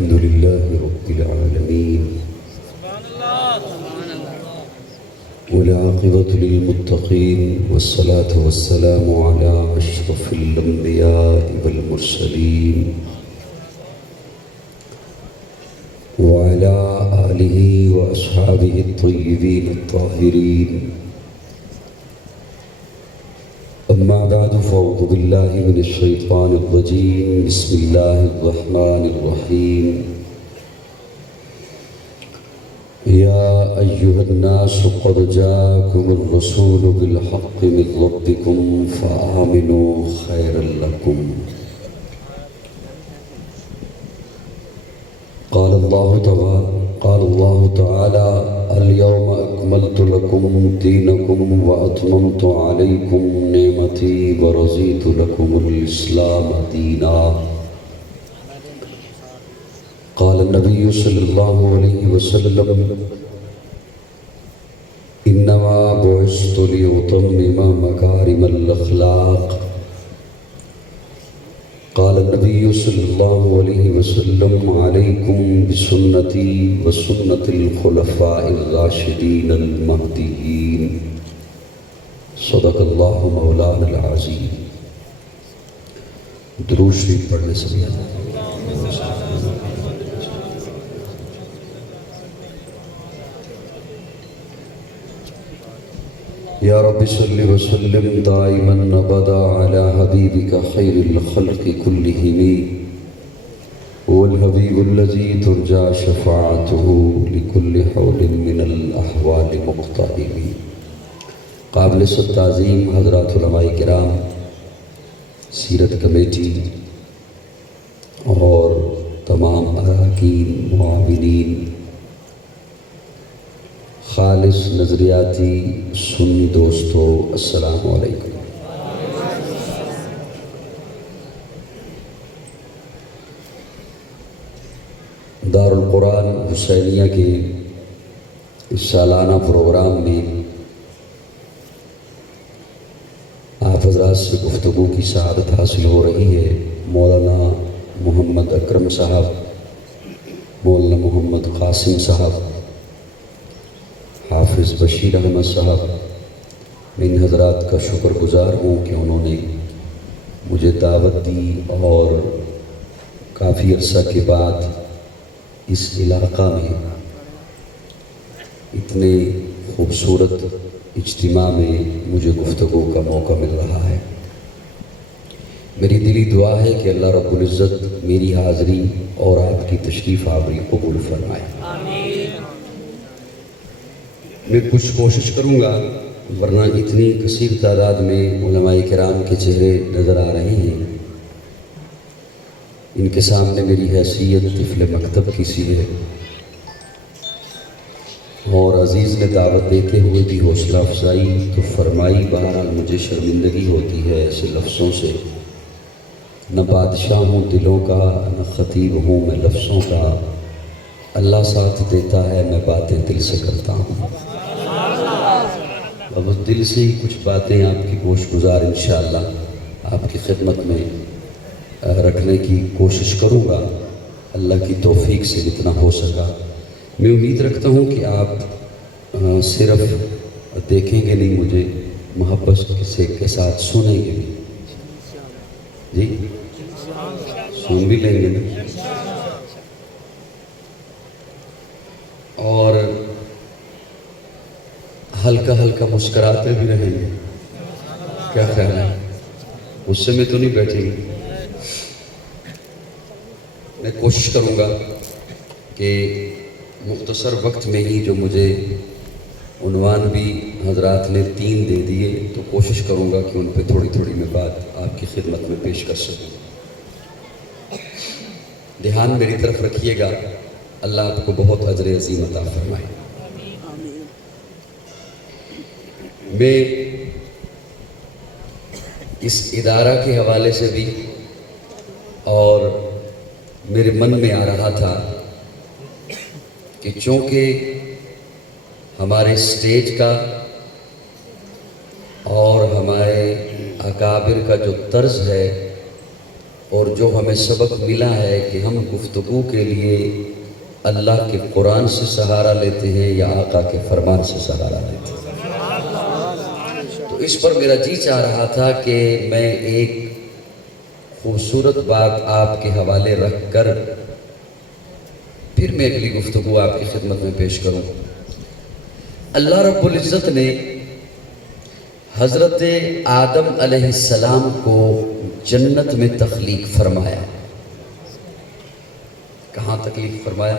الحمد لله رب العالمين والعاقبة للمتقين والصلاة والسلام على أشرف الأنبياء والمرسلين وعلى آله وأصحابه الطيبين الطاهرين. أما بعد فأعوذ بالله من الشيطان الرجيم. بسم الله الرحمن الرحيم. يا أيها الناس قد جاءكم الرسول بالحق من ربكم فآمنوا خيرا لكم. قال الله تعالى اليوم أكملت لكم دينكم وأتممت عليكم نعمتي ورضيت لكم الإسلام دينا. قال النبي صلى الله عليه وسلم إنما بعثت لأتمم مكارم الأخلاق. قال النبي صلى الله عليه وسلم عليكم بسنتي وسنة الخلفاء الراشدين المهديين. صدق الله مولانا العظيم. درود شریف پڑھنے سے یا رب صل وسلم دائما ابدا على حبيبك خير الخلق كلهم والحبيب الذي ترجى شفاعته لكل حول من الاحوال مقتحم. قابل تعظیم حضرات علماء کرام، سیرت کمیٹی اور تمام اراکین، معاونین، خالص نظریاتی سنی دوستو، السلام علیکم. دار القرآن حسینیہ کے اس سالانہ پروگرام میں آپ حضرات سے گفتگو کی سعادت حاصل ہو رہی ہے. مولانا محمد اکرم صاحب، مولانا محمد قاسم صاحب، حافظ بشیر احمد صاحب، میں ان حضرات کا شکر گزار ہوں کہ انہوں نے مجھے دعوت دی اور کافی عرصہ کے بعد اس علاقہ میں اتنے خوبصورت اجتماع میں مجھے گفتگو کا موقع مل رہا ہے. میری دلی دعا ہے کہ اللہ رب العزت میری حاضری اور آپ کی تشریف آوری قبول فرمائے. میں کچھ کوشش کروں گا، ورنہ اتنی کثیر تعداد میں علماء کرام کے چہرے نظر آ رہے ہیں. ان کے سامنے میری حیثیت طفل مکتب کی سی ہے، اور عزیز نے دعوت دیتے ہوئے بھی حوصلہ افزائی تو فرمائی. بہرحال مجھے شرمندگی ہوتی ہے ایسے لفظوں سے. نہ بادشاہ ہوں دلوں کا، نہ خطیب ہوں میں لفظوں کا. اللہ ساتھ دیتا ہے، میں باتیں دل سے کرتا ہوں. اب اس دل سے ہی کچھ باتیں آپ کی گوش گزار انشاءاللہ آپ کی خدمت میں رکھنے کی کوشش کروں گا، اللہ کی توفیق سے جتنا ہو سکا. میں امید رکھتا ہوں کہ آپ صرف دیکھیں گے نہیں، مجھے محبت کے ساتھ سنیں گے بھی. جی سن بھی لیں گے نا، اور ہلکا ہلکا مسکراتے بھی رہیں گے. کیا خیال ہے؟ غصے میں تو نہیں بیٹھیں گے؟ میں کوشش کروں گا کہ مختصر وقت میں ہی، جو مجھے عنوان بھی حضرات نے 3 دے دیے، تو کوشش کروں گا کہ ان پہ تھوڑی تھوڑی میں بات آپ کی خدمت میں پیش کر سکوں. دھیان میری طرف رکھیے گا. اللہ آپ کو بہت اجر عظیم عطا فرمائے. میں اس ادارہ کے حوالے سے بھی اور میرے من میں آ رہا تھا کہ چونکہ ہمارے اسٹیج کا اور ہمارے اکابر کا جو طرز ہے اور جو ہمیں سبق ملا ہے کہ ہم گفتگو کے لیے اللہ کے قرآن سے سہارا لیتے ہیں یا آقا کے فرمان سے سہارا لیتے ہیں. تو اس پر میرا جی چاہ رہا تھا کہ میں ایک خوبصورت بات آپ کے حوالے رکھ کر پھر میں اگلی گفتگو آپ کی خدمت میں پیش کروں. اللہ رب العزت نے حضرت آدم علیہ السلام کو جنت میں تخلیق فرمایا. کہاں تخلیق فرمایا؟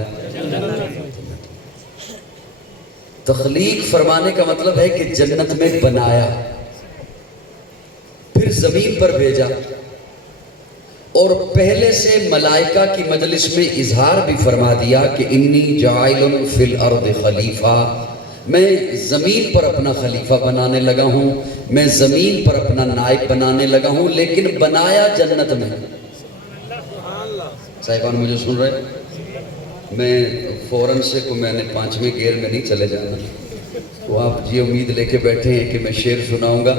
تخلیق فرمانے کا مطلب ہے کہ جنت میں بنایا، پھر زمین پر بھیجا، اور پہلے سے ملائکہ کی مجلس میں اظہار بھی فرما دیا کہ انی جاعل فی الارض خلیفہ، میں زمین پر اپنا خلیفہ بنانے لگا ہوں، میں زمین پر اپنا نائب بنانے لگا ہوں، لیکن بنایا جنت میں. صاحبان مجھے سن رہے ہیں؟ میں فوراً سے کو میں نے 5ویں گیئر میں نہیں چلے جانا، تو آپ یہ امید لے کے بیٹھے ہیں کہ میں شعر سناؤں گا.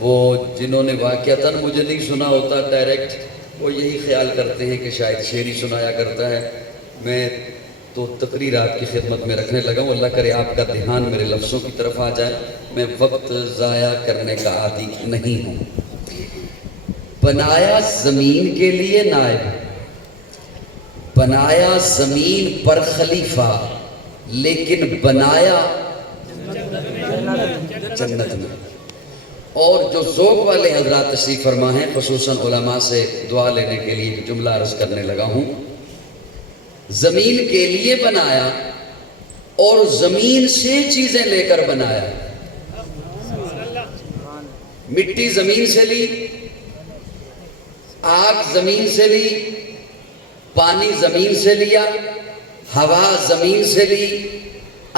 وہ جنہوں نے واقعتاً مجھے نہیں سنا ہوتا ڈائریکٹ، وہ یہی خیال کرتے ہیں کہ شاید شعر ہی سنایا کرتا ہے. میں تو تقریر آپ کی خدمت میں رکھنے لگا ہوں. اللہ کرے آپ کا دھیان میرے لفظوں کی طرف آ جائے. میں وقت ضائع کرنے کا عادی نہیں ہوں. بنایا زمین کے لیے نائب، بنایا زمین پر خلیفہ، لیکن بنایا جنت میں. اور جو ذوق والے حضرات تشریف فرما ہیں، خصوصاً علماء سے دعا لینے کے لیے ایک جملہ عرض کرنے لگا ہوں. زمین کے لیے بنایا اور زمین سے چیزیں لے کر بنایا. مٹی زمین سے لی، آگ زمین سے لی، پانی زمین سے لیا، ہوا زمین سے لی،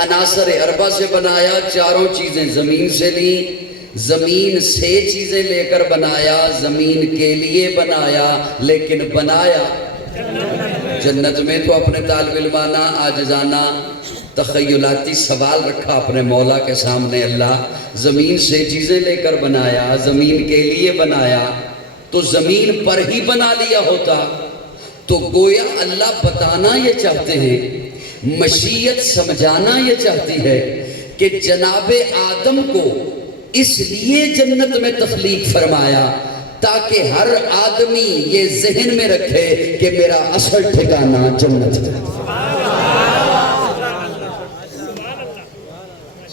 عناصر اربع سے بنایا، چاروں چیزیں زمین سے لی. زمین سے چیزیں لے کر بنایا، زمین کے لیے بنایا، لیکن بنایا جنت میں. تو اپنے طالب علمانہ عاجزانہ تخیلاتی سوال رکھا اپنے مولا کے سامنے، اللہ زمین سے چیزیں لے کر بنایا، زمین کے لیے بنایا، تو زمین پر ہی بنا لیا ہوتا تو گویا اللہ بتانا یہ چاہتے ہیں، مشیت سمجھانا یہ چاہتی ہے کہ جناب آدم کو اس لیے جنت میں تخلیق فرمایا تاکہ ہر آدمی یہ ذہن میں رکھے کہ میرا اصل ٹھکانہ جنت ہے.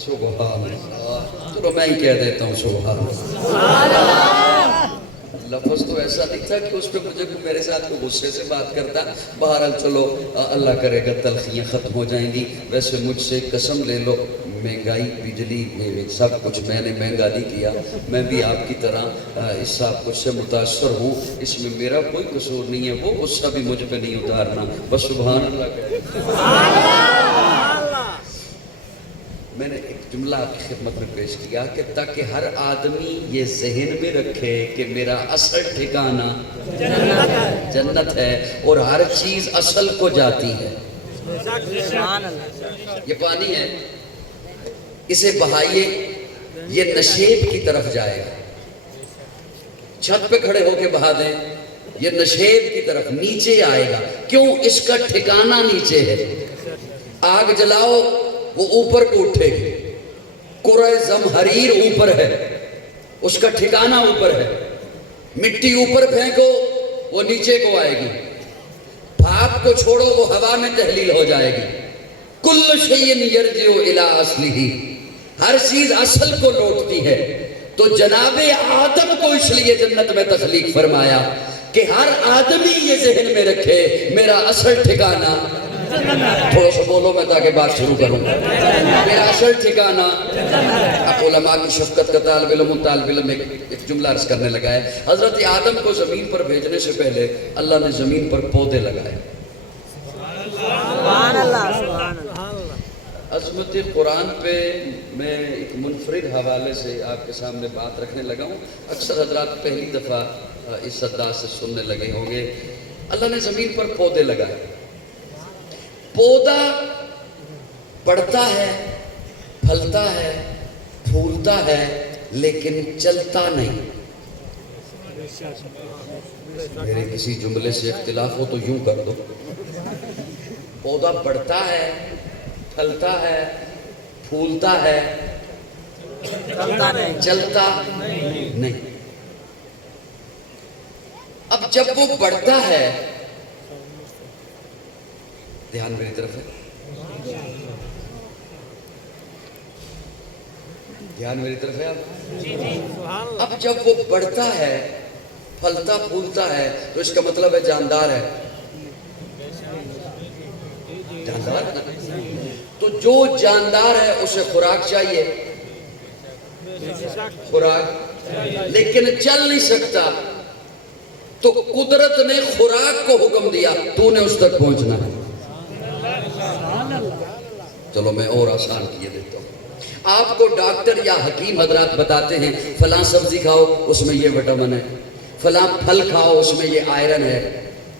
سبحان اللہ. تو میں ہی کہہ دیتا ہوں سبحان اللہ. لفظ تو ایسا نہیں تھا کہ اس پہ مجھے میرے ساتھ کوئی غصے سے بات کرتا. بہرحال چلو اللہ کرے گا تلخیاں ختم ہو جائیں گی. ویسے مجھ سے قسم لے لو، مہنگائی، بجلی، سب کچھ میں نے مہنگا نہیں کیا. میں بھی آپ کی طرح اس سب کچھ سے متاثر ہوں. اس میں میرا کوئی قصور نہیں ہے. وہ غصہ بھی مجھ پہ نہیں اتارنا. بس سبحان اللہ کہہ. میں نے ایک جملہ آپ کی خدمت میں پیش کیا کہ تاکہ ہر آدمی یہ ذہن میں رکھے کہ میرا اصل ٹھکانہ جنت ہے اور ہر چیز اصل کو جاتی ہے. یہ پانی ہے، اسے بہائیے، یہ نشیب کی طرف جائے گا. چھت پہ کھڑے ہو کے بہا دیں، یہ نشیب کی طرف نیچے آئے گا. کیوں؟ اس کا ٹھکانہ نیچے ہے. آگ جلاؤ وہ اوپر کو اٹھے گی. قرہ زمہریر اوپر ہے، اس کا ٹھکانہ اوپر ہے. مٹی اوپر پھینکو وہ نیچے کو آئے گی. بھاپ کو چھوڑو وہ ہوا میں تحلیل ہو جائے گی. کل شیء یرجع الی اصلہ، ہر چیز اصل کو لوٹتی ہے. تو جناب آدم کو اس لیے جنت میں تخلیق فرمایا کہ ہر آدمی یہ ذہن میں رکھے میرا اصل ٹھکانہ. تھوڑا سا بولو میں تاکہ بات شروع کروں. میرا اصل ٹھکانہ. علماء کی شفقت کا طالب علم ایک جملہ عرض کرنے لگا ہے. حضرت آدم کو زمین پر بھیجنے سے پہلے اللہ نے زمین پر پودے لگائے. سبحان اللہ، سبحان اللہ. عظمت قرآن پہ میں ایک منفرد حوالے سے آپ کے سامنے بات رکھنے لگا ہوں. اکثر حضرات پہلی دفعہ اس انداز سے سننے لگے ہوں گے. اللہ نے زمین پر پودے لگائے. پودا بڑھتا ہے، پھلتا ہے، پھولتا ہے، لیکن چلتا نہیں. میرے کسی جملے سے اختلاف ہو تو یوں کر دو. پودا بڑھتا ہے, پھلتا ہے, پھولتا ہے, چلتا نہیں. اب جب وہ بڑھتا ہے, دھیان میری طرف ہے, دھیان میری طرف ہے آپ. اب جب وہ بڑھتا ہے, پھلتا پھولتا ہے, تو اس کا مطلب ہے جاندار ہے. جاندار ہے نا؟ تو جو جاندار ہے اسے خوراک چاہیے, خوراک, لیکن چل نہیں سکتا. تو قدرت نے خوراک کو حکم دیا, تو نے اس تک پہنچنا ہے. چلو میں اور آسان کیے دیتا ہوں. آپ کو ڈاکٹر یا حکیم حضرات بتاتے ہیں فلاں سبزی کھاؤ اس میں یہ وٹامن ہے, فلاں پھل کھاؤ اس میں یہ آئرن ہے,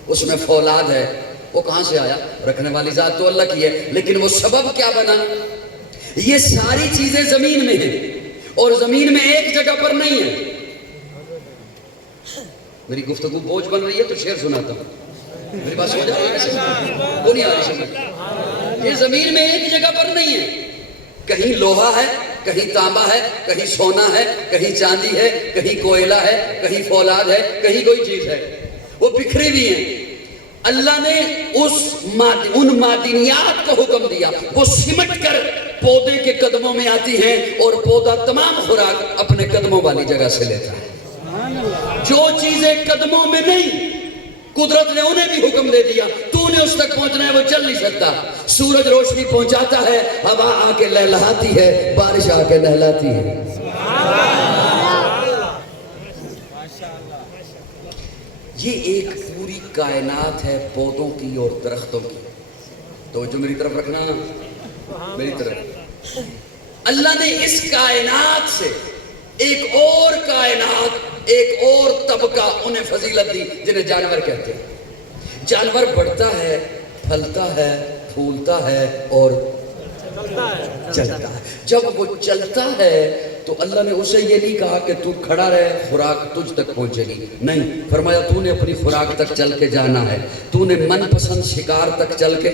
اس میں فولاد ہے. وہ کہاں سے آیا؟ رکھنے والی ذات تو اللہ کی ہے, لیکن وہ سبب کیا بنا؟ یہ ساری چیزیں زمین میں ہیں, اور زمین میں ایک جگہ پر نہیں ہے. میری گفتگو بوجھ بن رہی ہے تو شعر سناتا ہوں. میری بات سمجھ آ رہی ہے؟ وہ نہیں آ رہی سمجھ. یہ زمین میں ایک جگہ پر نہیں ہے. کہیں لوہا ہے, کہیں تانبا ہے, کہیں سونا ہے, کہیں چاندی ہے, کہیں کوئلہ ہے, کہیں فولاد ہے, کہیں کوئی چیز ہے. وہ بکھری بھی ہیں. اللہ نے ان معدنیات کو حکم دیا, وہ سمٹ کر پودے کے قدموں میں آتی ہیں, اور پودا تمام خوراک اپنے قدموں والی جگہ سے لیتا ہے. جو چیزیں قدموں میں نہیں, قدرت نے انہیں بھی حکم دے دیا, تو نے اس تک پہنچنا ہے, وہ چل نہیں سکتا. سورج روشنی پہنچاتا ہے, ہوا آ کے لہلاتی ہے, بارش آ کے نہلاتی ہے. یہ ایک پوری کائنات ہے پودوں کی اور درختوں کی. تو جو میری طرف رکھنا, میری طرف. اللہ نے اس کائنات سے ایک اور کائنات, ایک اور طبقہ انہیں فضیلت دی جنہیں جانور کہتے ہیں. جانور بڑھتا ہے, پھلتا ہے, پھولتا ہے اور چلتا ہے. جب وہ چلتا ہے تو اللہ نے اسے یہ نہیں کہا کہ تو کھڑا رہے, خوراک تجھ تک پہنچے گی. نہیں, فرمایا تو نے اپنی خوراک تک چل کے جانا ہے. تو نے من پسند شکار تک چل کے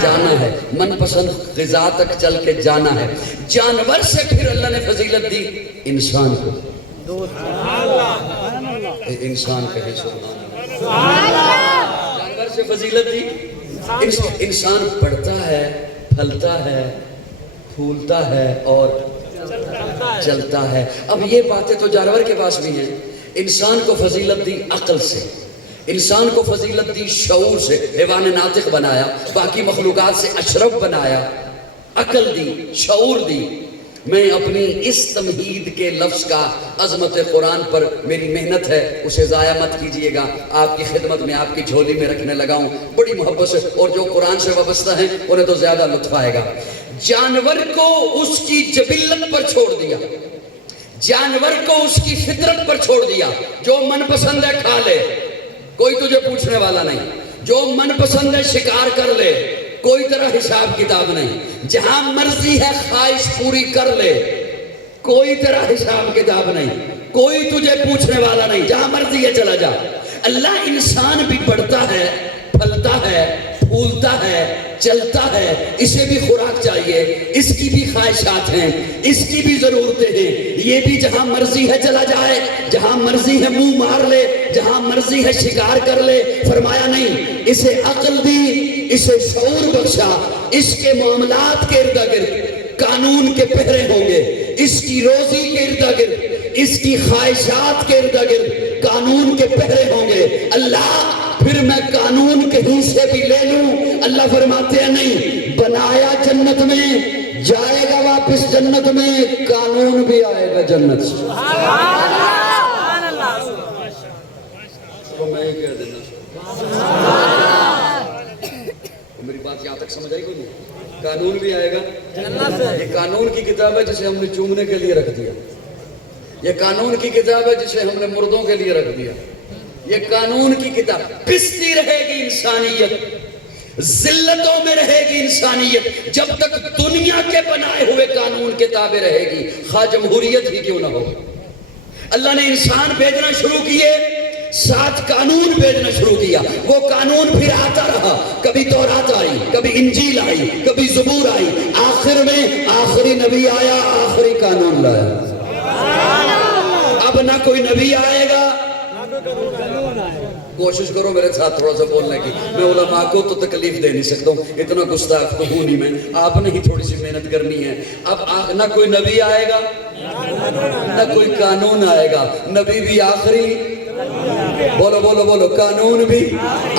جانا ہے, من پسند غذا تک چل کے جانا ہے. جانور سے پھر اللہ نے فضیلت دی انسان کو. انسان کہے سبحان اللہ. جانور سے فضیلت دی. انسان بڑھتا ہے, پھلتا ہے, پھولتا ہے اور چلتا ہے. اب یہ باتیں تو جانور کے پاس بھی ہیں. انسان کو فضیلت دی عقل سے, انسان کو فضیلت دی شعور سے, حیوان ناطق بنایا, باقی مخلوقات سے اشرف بنایا, عقل دی, شعور دی. میں اپنی اس تمہید کے لفظ کا عظمت قرآن پر میری محنت ہے, اسے ضائع مت کیجئے گا. آپ کی خدمت میں, آپ کی جھولی میں رکھنے لگا ہوں بڑی محبت سے, اور جو قرآن سے وابستہ ہیں انہیں تو زیادہ لطف آئے گا. جانور کو اس کی جبلت پر چھوڑ دیا, جانور کو اس کی فطرت پر چھوڑ دیا. جو من پسند ہے کھا لے, کوئی تجھے پوچھنے والا نہیں. جو من پسند ہے شکار کر لے, کوئی طرح حساب کتاب نہیں. جہاں مرضی ہے خواہش پوری کر لے, کوئی طرح حساب کتاب نہیں, کوئی تجھے پوچھنے والا نہیں. جہاں مرضی ہے چلا جا. اللہ انسان بھی بڑھتا ہے, پھلتا ہے, پھولتا ہے, چلتا ہے, اسے بھی خوراک چاہیے, اس کی بھی خواہشات ہیں, اس کی بھی ضرورتیں ہیں. یہ بھی جہاں مرضی ہے چلا جائے, جہاں مرضی ہے منہ مار لے, جہاں مرضی ہے شکار کر لے. فرمایا نہیں, اسے عقل دی, اسے شعور بخشا, اس کے معاملات کے ارد گرد قانون کے پہرے ہوں گے, اس کی روزی کے ارد گرد, اس کی خواہشات کے ارد گرد قانون کے پہرے ہوں گے. اللہ پھر میں قانون کہیں سے بھی لے لوں, اللہ فرماتے ہیں نہیں, بنایا جنت میں, جائے گا واپس جنت میں, قانون بھی آئے گا جنت سے. میں یہ کہہ دینا, میری بات یہاں تک سمجھ آئی کوئی نہیں؟ قانون بھی آئے گا. یہ قانون کی کتاب ہے جسے ہم نے چومنے کے لیے رکھ دیا. یہ قانون کی کتاب ہے جسے ہم نے مردوں کے لیے رکھ دیا. یہ قانون کی کتاب. پستی رہے گی انسانیت, ذلتوں میں رہے گی انسانیت, جب تک دنیا کے بنائے ہوئے قانون کے تابع رہے گی, خواہ جمہوریت ہی کیوں نہ ہو. اللہ نے انسان بھیجنا شروع کیے، ساتھ قانون بھیجنا شروع کیا، وہ قانون پھر آتا رہا، کبھی تورات آئی، کبھی انجیل آئی، کبھی زبور آئی، آخر میں آخری نبی آیا، آخری قانون لایا۔ اب نہ کوئی نبی آئے گا، کوشش کرو میرے ساتھ تھوڑا سا بولنے کی، میں علماء کو تو تکلیف دے نہیں سکتا ہوں، اتنا گستاخ تو ہوں نہیں میں، آپ نے ہی تھوڑی سی محنت کرنی ہے۔ اب نہ کوئی نبی آئے گا نہ کوئی قانون آئے گا، نبی بھی آخری، بولو بولو بولو، قانون بھی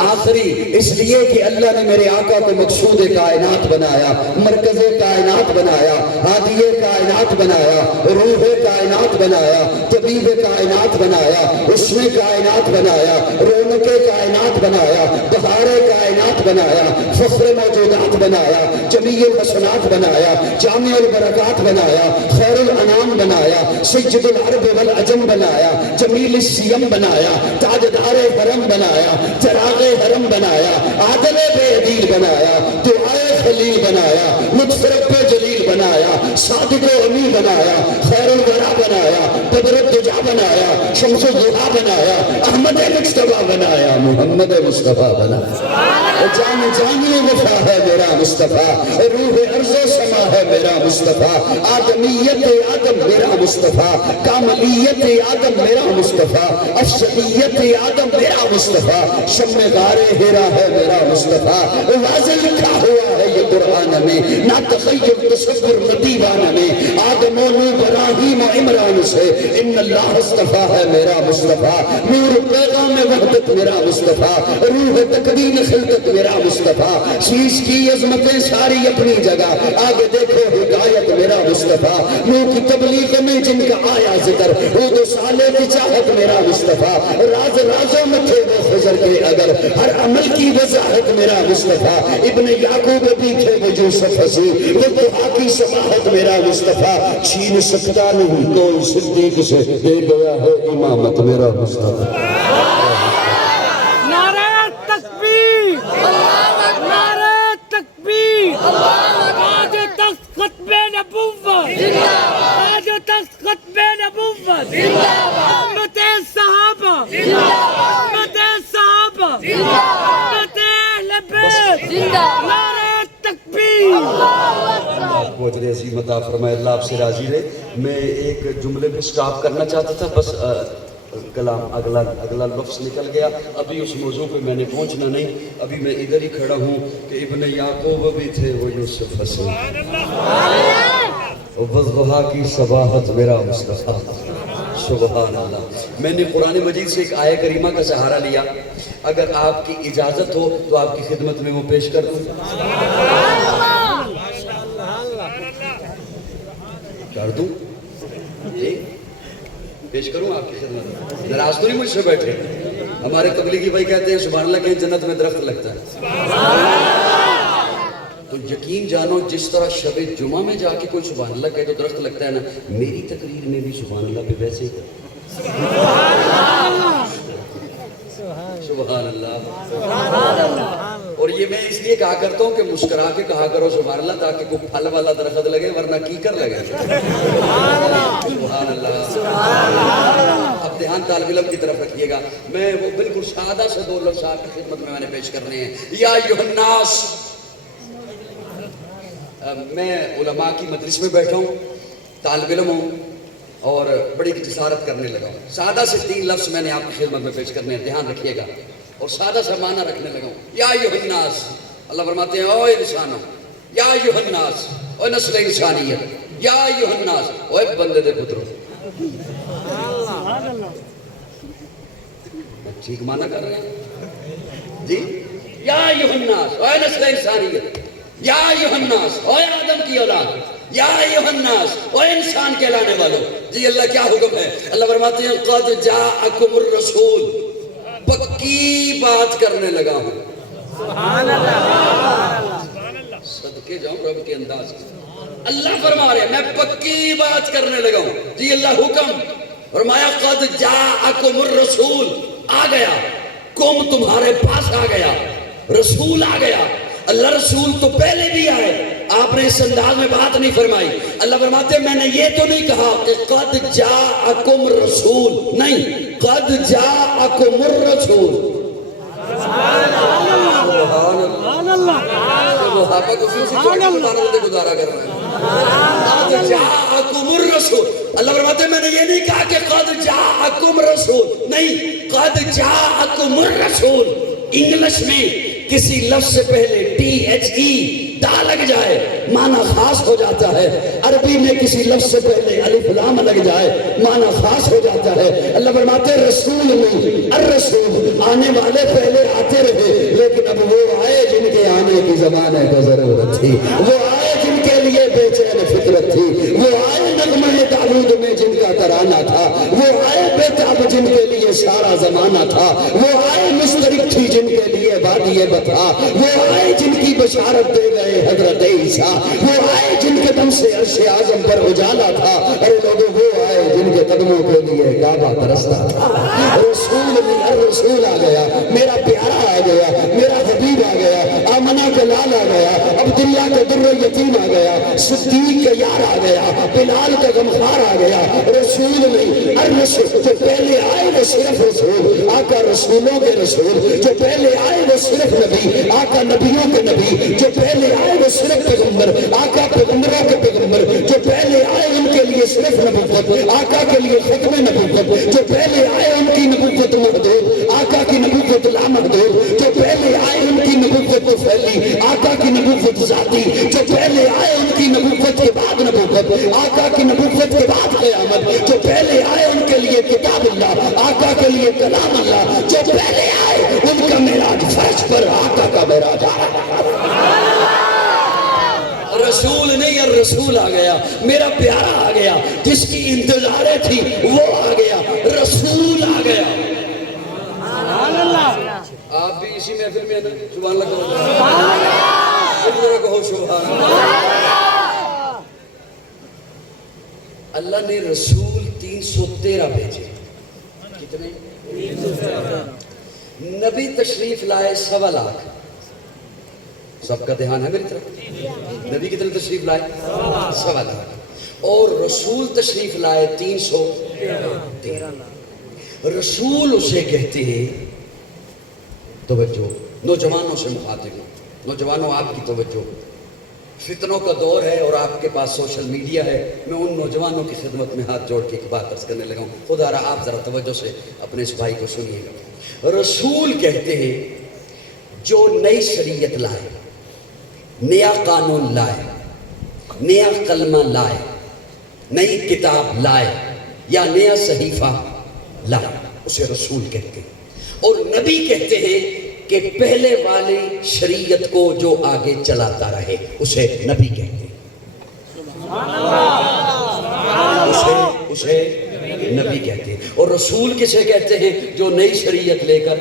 آخری، اس لیے کہ اللہ نے میرے آقا کو مقصود کائنات بنایا، مرکز کائنات بنایا، ہادی کائنات بنایا، روح کائنات بنایا، طبیب کائنات بنایا، اسم کائنات بنایا، رونق کائنات بنایا، بہار کائنات بنایا، فخر موجودات بنایا، جمیع الحسنات بنایا، جامع البرکات بنایا، خیر الانام بنایا، سید العرب والعجم بنایا، جمیل السیم بنایا، تاجدار حرم بنایا، چراغ حرم بنایا، عادل بے عدیل بنایا، دعائے خلیل بنایا، لطف رب جلیل بنایا، صادق و امی بنایا، خیر الورا بنایا، بدر الدجا بنایا، شمس الضحا بنایا، احمد مصطفیٰ بنایا، محمد مصطفیٰ بنایا۔ جان جانی وفا ہے میرا مصطفیٰ، روح ارض و سما ہے میرا مصطفیٰ، آدمیت آدم میرا مصطفیٰ، کاملیت آدم میرا مصطفیٰ، افضلیت آدم میرا مصطفیٰ، شم غار ہیرا ہے میرا مصطفیٰ، واضح لکھا ہوا ہے یہ قرآن میں، نہ تخیل تصور نہ دیوان میں، آدم و نوح ابراہیم و عمران سے ان اللہ اصطفیٰ ہے میرا مصطفیٰ، نور پیغام وحدت میرا مصطفیٰ، روح تقدیم خلقت میرا مصطفیٰ، شیش کی عظمتیں ساری اپنی جگہ، آگے دیکھو ہدایت میرا مصطفیٰ، نوح کی تبلیغ میں جن کا آیا ذکر، ہود و صالح کی چاہت میرا مصطفیٰ، راز رازوں میں تھے وہ خضر کے اگر، ہر عمل کی وضاحت میرا مصطفیٰ، ابن یعقوب بھی تھے وہ یوسف حسین، وہ دعا کی سماحت میرا مصطفیٰ، چھین سکتا نہیں کوئی صدیق سے، دے گیا ہے امامت میرا مصطفیٰ۔ نعرہ تکبیر، نعرہ تکبیر، آج تخت ختم نبوت، آج تخت ختم نبوت، امت صحابہ، امت صحابہ، امت اہل بیت، نعرہ تکبیر۔ آپ کو اجر عظیم عطا فرمائے، اللہ آپ سے راضی رہے۔ میں ایک جملے پہ سٹاپ کرنا چاہتا تھا، بس کلام اگلا لفظ نکل گیا، ابھی اس موضوع پہ میں نے پہنچنا نہیں، ابھی میں ادھر ہی کھڑا ہوں کہ ابن یعقوب بھی تھے وہ یوسف حسین، والضحیٰ کی صباحت میرا مصطفیٰ، سبحان اللہ۔ میں نے قرآن مجید سے ایک آیہ کریمہ کا سہارا لیا، اگر آپ کی اجازت ہو تو آپ کی خدمت میں وہ پیش کر دوں، کر دوں جی، پیش کروں آپ کی خدمت میں؟ ناراض تو نہیں مجھ سے بیٹھے؟ ہمارے تبلیغی بھائی کہتے ہیں سبحان اللہ کہیں جنت میں درخت لگتا ہے، تو یقین جانو جس طرح شب جمعہ میں جا کے کوئی سبحان اللہ کہے تو درخت لگتا ہے نا، میری تقریر میں بھی سبحان اللہ پہ ویسے ہی سبحان اللہ۔ اور یہ میں اس لیے کہا کرتا ہوں کہ مسکرا کے کہا کرو سبحان اللہ، تاکہ کوئی پھل والا درخت لگے ورنہ کیکر لگے۔ سبحان اللہ۔ اب دھیان طالب علم کی طرف رکھیے گا، میں وہ بالکل سادہ سے دو لفظ آپ کی خدمت میں نے پیش کرنے ہیں۔ یا ایھا الناس، میں علماء کی مجلس میں بیٹھا ہوں، طالب علم ہوں اور بڑی جسارت کرنے لگا ہوں، سادہ سے تین لفظ میں نے آپ کی خدمت میں پیش کرنے ہیں، دھیان رکھیے گا، اور سادہ سا معنی رکھنے لگا ہوں۔ یا ایھا الناس، اللہ فرماتے ہیں اوے انسانوں، یا ایھا الناس، اوے نسل انسانیت، یا ایھا الناس، اوے بندے دے پترو، ٹھیک معنی کر رہے ہیں جی؟ یا ایھا الناس، اوے نسل انسانیت، یا ایھا الناس، اوے آدم کی اولاد، یا ایھا الناس، اوے انسان کہلانے والوں، جی اللہ کیا حکم ہے؟ اللہ فرماتے ہیں قد جاءکم الرسول، پکی بات کرنے لگا ہوں، سبحان اللہ، صدقے جاؤں رب کے انداز سے، اللہ فرما رہے ہیں میں پکی بات کرنے لگا ہوں، جی اللہ حکم فرمایا قد جاءکم الرسول، آ گیا، قوم تمہارے پاس آ گیا، رسول آ گیا، اللہ رسول تو پہلے بھی آئے، آپ نے اس انداز میں بات نہیں فرمائی. اللہ فرماتے میں نے یہ تو نہیں کہا کہ قد جاءکم رسول، نہیں، قد جاءکم الرسول. سبحان اللہ. وہ حقا کو سے گزارا کر رہے ہیں. قد جاءکم الرسول. اللہ فرماتے میں نے یہ نہیں کہا کہ قد جاءکم رسول، نہیں، قد جاءکم الرسول. انگلش میں کسی لفظ سے پہلے THE دا لگ جائے معنی خاص ہو جاتا ہے. عربی میں کسی لفظ سے پہلے الف لام لگ جائے معنی خاص ہو جاتا ہے. اللہ فرماتے رسول نہیں، الرسول. آنے والے پہلے آتے رہے، لیکن اب وہ آئے جن کے آنے کی زمانے کو ضرورت تھی، وہ آئے جن کے لیے بے چین فطرت تھی، وہ آئے نغمہ داؤد میں جن کا ترانہ تھا، وہ آئے بیتاب جن کے لیے سارا زمانہ تھا، وہ آئے مشترک تھی جن کے لیے وادی بتا، وہ آئے جن کی بشارت دے گئے حضرت عیسیٰ، وہ آئے جن کے دم سے عرش اعظم پر اجالا تھا. ارے لوگوں وہ آئے جن کے قدموں کے لیے کعبہ ترستا تھا. رسول نہیں، الرسول آ گیا، میرا پیارا آ گیا، میرا حبیب آ گیا، آمنہ کا لال آ گیا، عبداللہ کا در یتیم آ گیا، صدیق کا یار آ گیا، بلال کا غمخوار آ گیا. رسول نہیں، الرسول. جو پہلے آئے وہ صرف رسول، آقا رسولوں کے رسول. جو پہلے آئے وہ صرف نبی، آقا نبیوں کے نبی. جو پہلے آئے وہ صرف پیغمبر، آقا پیغمبروں کے پیغمبر. جو پہلے آئے ان کے لیے صرف نبوت، آقا کے لیے ختم نبوت. جو پہلے آئے ان کی نبوت محدود، آقا کی نبوت لامحدود. جو پہلے آئے ان کی نبوت پھیلی، آقا کی نبوت ذاتی. جو پہلے آئے ان کی نبوت کے بعد نبوت، آقا کی نبوت کے بعد قیامت. جو پہلے آئے ان کے لیے کتاب اللہ، آقا کے لیے کلام اللہ. جو پہلے آئے ان کا معراج فرش پر، آقا کا معراج آ رہا. رسول نہیں، الرسول آ گیا، میرا پیارا آ گیا، جس کی انتظاریں تھی وہ آ گیا، رسول آ گیا. آپ بھی اسی محفل میں سبحان اللہ کہو، سبحان اللہ. اللہ نے رسول 313 بھیجے. کتنے؟ 313. نبی تشریف لائے 1.25 لاکھ. سب کا دھیان ہے میری طرف؟ نبی کی طرف تشریف لائے 1.25 لاکھ، اور رسول تشریف لائے 313. رسول اسے کہتے ہیں، توجہ نوجوانوں سے مخاطب ہوں، نوجوانوں آپ کی توجہ. فتنوں کا دور ہے اور آپ کے پاس سوشل میڈیا ہے. میں ان نوجوانوں کی خدمت میں ہاتھ جوڑ کے ایک بات عرض کرنے لگا ہوں. خدا را آپ ذرا توجہ سے اپنے اس بھائی کو سنیے گا. رسول کہتے ہیں جو نئی شریعت لائے، نیا قانون لائے، نیا کلمہ لائے، نئی کتاب لائے، یا نیا صحیفہ لائے، اسے رسول کہتے ہیں. اور نبی کہتے ہیں کہ پہلے والی شریعت کو جو آگے چلاتا رہے اسے نبی کہتے ہیں. اسے نبی کہتے ہیں. اور رسول کسے کہتے ہیں؟ جو نئی شریعت لے کر.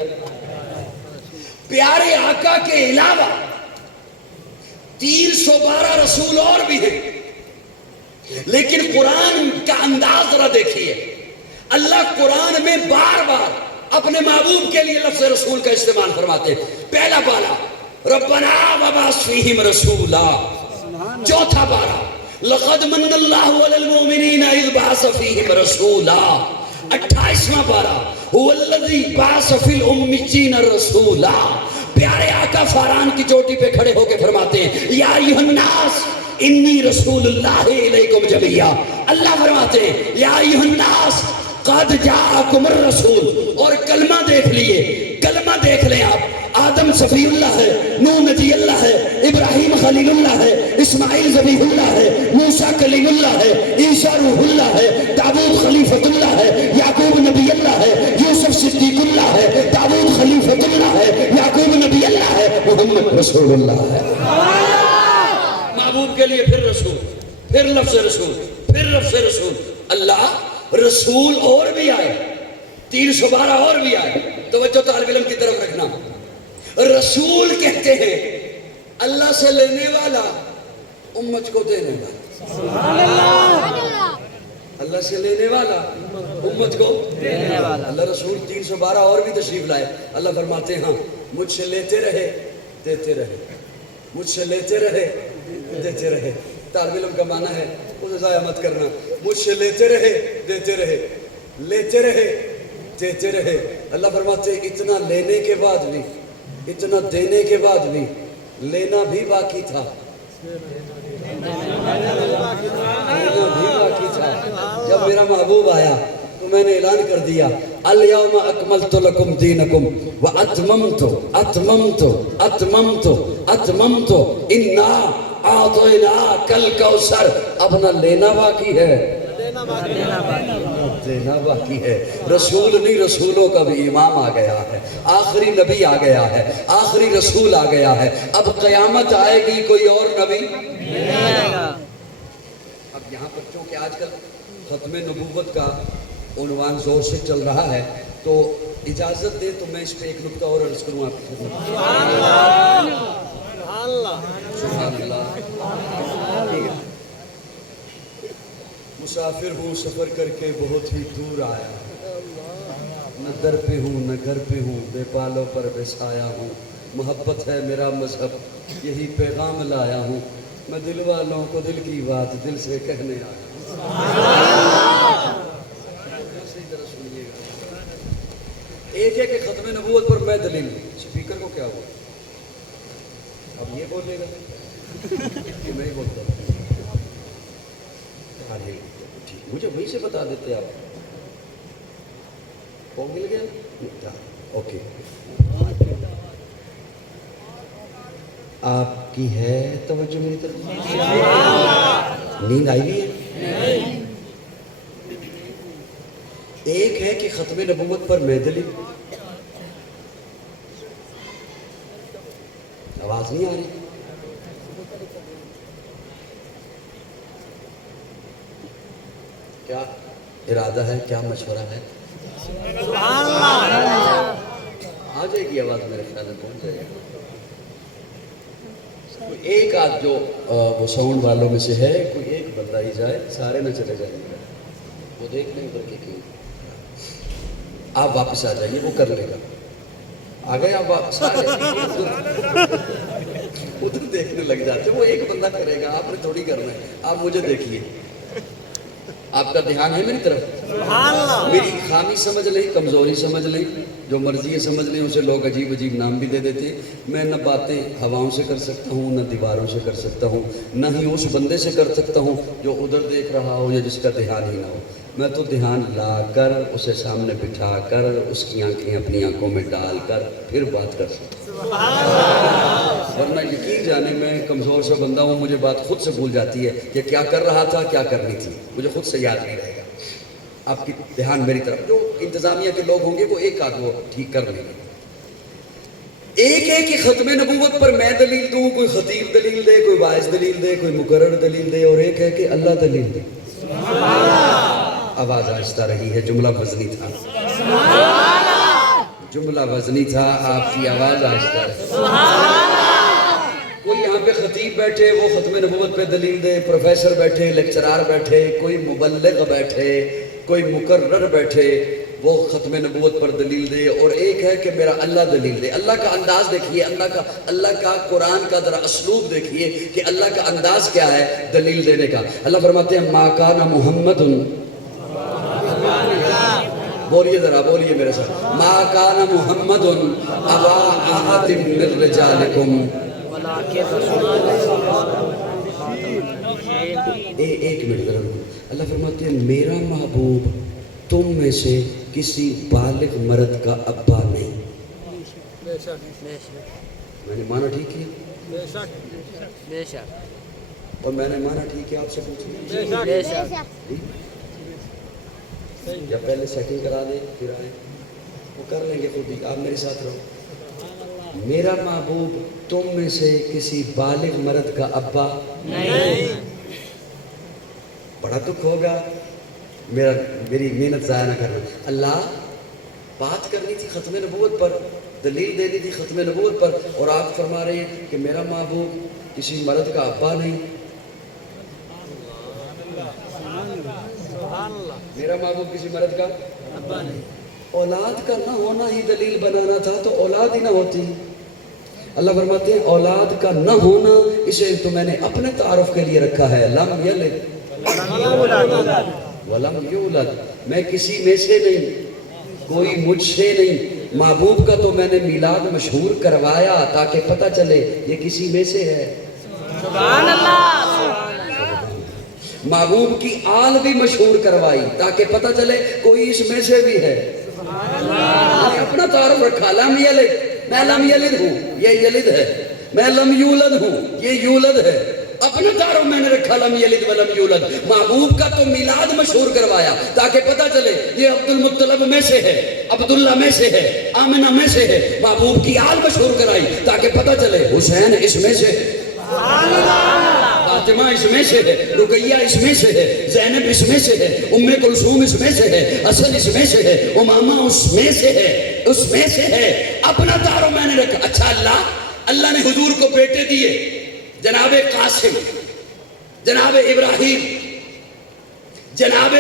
پیارے آقا کے علاوہ 312 رسول اور بھی ہیں، لیکن قرآن کا انداز ذرا دیکھیے. اللہ قرآن میں بار بار اپنے محبوب کے لیے لفظ رسول کا استعمال فرماتے ہیں. پہلا پارا ربنا وبعث فیہم رسولا، چوتھا پارا لقد من اللہ علی المؤمنین اذ بعث فیہم رسولا، 28واں پارا هو الذی بعث فی الامیین رسولا. پیارے آقا فاران کی چوٹی پہ کھڑے ہو کے فرماتے ہیں یا ایھا الناس انی رسول اللہ الیکم جمیعا. اللہ فرماتے ہیں یا ایھا الناس قد جاءکم الرسول. اور کلمہ دیکھ لیے، کلمہ دیکھ لیں آپ. آدم صفی اللہ ہے، نوح نبی اللہ ہے، ابراہیم خلیل اللہ ہے، اسماعیل ذبیح اللہ ہے، موسیٰ کلیم اللہ ہے، عیسیٰ روح اللہ ہے، داؤد خلیفۃ اللہ ہے، یعقوب نبی اللہ ہے، یوسف صدیق اللہ ہے، داؤد خلیفۃ اللہ ہے، یعقوب نبی اللہ ہے، محمد رسول اللہ ہے. محبوب کے لیے پھر رسول، پھر لفظ رسول، پھر لفظ رسول. اللہ رسول اور بھی آئے، 312 اور بھی آئے. توجہ طالب علم کی طرف رکھنا. رسول کہتے ہیں اللہ سے لینے والا، امت کو دینے والا. اللہ سے لینے والا، امت کو دینے والا. اللہ رسول 312 اور بھی تشریف لائے. اللہ فرماتے ہیں ہاں مجھ سے لیتے رہے دیتے رہے. مجھ سے لیتے رہے دیتے رہے. طالب علم کا معنی ہے اسے ضائع مت کرنا. مجھ سے لیتے رہے دیتے رہے, لیتے رہے دیتے رہے. اللہ فرماتے ہیں اتنا لینے کے بعد بھی, اتنا دینے کے بعد بھی لینا بھی باقی تھا, لینا بھی باقی تھا. جب میرا محبوب آیا تو میں نے اعلان کر دیا الیوم اکملت لکم دینکم واتممت اتممت اتممت اتممت انا اعطیناک الکوثر. اب نہ لینا باقی ہے دینا باقی ہے. رسول نہیں, رسولوں کا بھی امام آ گیا ہے, آخری نبی آ گیا ہے, آخری رسول آ گیا ہے. اب قیامت آئے گی کوئی اور نبی نہیں. اب یہاں پر چونکہ آج کل ختم نبوت کا عنوان زور سے چل رہا ہے تو اجازت دے تو میں اس پہ ایک نکتہ اور عرض کروں آپ کی خدمت. سبحان اللہ. ٹھیک ہے. مسافر ہوں سفر کر کے بہت ہی دور آیا, نہ در پہ ہوں نہ گھر پہ ہوں, بے پالوں پر بسایا ہوں. محبت ہے میرا مذہب یہی پیغام لایا ہوں, میں دل والوں کو دل کی بات دل سے کہنے آیا. ایک ہے کہ ختم نبوت پر میں دلیل. اسپیکر کو کیا ہوا, اب یہ بولے گا کہ میں ہی بولتا ہوں. مجھے وہیں سے بتا دیتے آپ کو مل گیا. اوکے, آپ کی ہے توجہ میری طرف, نیند آئی بھی ہے. ایک ہے کہ ختم نبوت پر میں دلیل. آواز نہیں آ رہی. کیا ارادہ ہے, کیا مشورہ ہے؟ آ جائے گی آواز, میرے خیال میں پہنچ جائے گا. کوئی ایک آدھ جو وہ ساؤنڈ والوں میں سے ہے, کوئی ایک بندہ ہی جائے, سارے نہ چلے جائیں گے. وہ دیکھ لیں کر کے کیوں. آپ واپس آ جائیے, وہ کر لے گا. آ گئے آپ واپس آ گئے, ادھر دیکھنے لگ جاتے. وہ ایک بندہ کرے گا, آپ نے تھوڑی کرنا ہے. آپ مجھے دیکھیے, آپ کا دھیان ہے میری طرف. میری خامی سمجھ لیں, کمزوری سمجھ لیں, جو مرضی ہے سمجھ لیں. اسے لوگ عجیب عجیب نام بھی دے دیتے. میں نہ باتیں ہواؤں سے کر سکتا ہوں, نہ دیواروں سے کر سکتا ہوں, نہ ہی اس بندے سے کر سکتا ہوں جو ادھر دیکھ رہا ہو یا جس کا دھیان ہی نہ ہو. میں تو دھیان لا کر اسے سامنے بٹھا کر اس کی آنکھیں اپنی آنکھوں میں ڈال کر پھر بات کر سکتا ہوں. ورنہ یقین جانے میں کمزور سا بندہ ہوں, مجھے بات خود سے بھول جاتی ہے کہ کیا کر رہا تھا, کیا کرنی تھی, مجھے خود سے یاد نہیں رہے گا. آپ کی دھیان میری طرف. جو انتظامیہ کے لوگ ہوں گے وہ ایک آدھ وہ ٹھیک کر لیں گے. ایک ہے کہ ختم نبوت پر میں دلیل دوں, کوئی خطیب دلیل دے, کوئی واعظ دلیل دے, کوئی مقرر دلیل دے, اور ایک ہے کہ اللہ دلیل دے. آواز آہستہ رہی ہے, جملہ وزنی تھا, جملہ وزنی تھا, آپ کی آواز آہستہ رہی. کوئی یہاں پہ خطیب بیٹھے وہ ختم نبوت پہ دلیل دے, پروفیسر بیٹھے, لیکچرار بیٹھے, کوئی مبلغ بیٹھے, کوئی مقرر بیٹھے, وہ ختم نبوت پر دلیل دے. اور ایک ہے کہ میرا اللہ دلیل دے. اللہ کا انداز دیکھیے, اللہ کا قرآن کا ذرا اسلوب دیکھیے کہ اللہ کا انداز کیا ہے دلیل دینے کا. اللہ فرماتے ہیں ما کان محمد, بولیے ذرا, بولیے میرے ساتھ, ما کان محمد ابا احد من رجالکم. ایک منٹ ذرا. اللہ فرماتے ہیں میرا محبوب تم میں سے کسی بالغ مرد کا ابا نہیں. میں نے مانا ٹھیک کیا, اور میں نے مانا ٹھیک ہے, آپ سے پوچھیں یا پہلے سیٹنگ کرا دیں پھر آئیں, وہ کر لیں گے خود ہی. آپ میرے ساتھ رہو. میرا محبوب تم میں سے کسی بالغ مرد کا ابا نہیں. بڑا دکھ ہوگا, میری محنت ضائع نہ کرنا. اللہ بات کرنی تھی ختم نبوت پر, دلیل دینی تھی ختم نبوت پر, اور آپ فرما رہے ہیں کہ میرا محبوب کسی مرد کا ابا نہیں. میرا محبوب کسی مرد کا ابا نہیں. اولاد کا نہ ہونا ہی دلیل بنانا تھا تو اولاد ہی نہ ہوتی. اللہ فرماتے ہیں اولاد کا نہ ہونا اسے تو میں نے اپنے تعارف کے لیے رکھا ہے، لم یلد ولم یولد، میں کسی میں سے نہیں، کوئی مجھ سے نہیں۔ محبوب کا تو میں نے میلاد مشہور کروایا تاکہ پتہ چلے یہ کسی میں سے ہے۔ سبحان اللہ۔ محبوب کی آل بھی مشہور کروائی تاکہ پتہ چلے کوئی اس میں سے بھی ہے۔ میں اپنا تعارف رکھا، لم یلد، میں لم یلد ہوں، یہ یلد ہے، میں لم یولد ہوں، یہ یولد ہے۔ اپنا تعارف میں نے رکھا، لم یلد ولم یولد۔ محبوب کا تو میلاد مشہور کروایا تاکہ پتہ چلے یہ عبد المطلب میں سے ہے، عبداللہ میں سے ہے، آمنہ میں سے ہے۔ محبوب کی آل مشہور کرائی تاکہ پتہ چلے حسین اس میں سے ہے، فاطمہ اس میں سے ہے، رقیہ اس میں سے ہے، زینب اس میں سے ہے، ام کلثوم اس میں سے ہے، حسن اس میں سے ہے، امامہ اس میں سے ہے، اس میں سے ہے۔ اپنا تعارف میں نے رکھا۔ اچھا اللہ نے حضور کو بیٹے دیے، جناب قاسم، جناب ابراہیم، جناب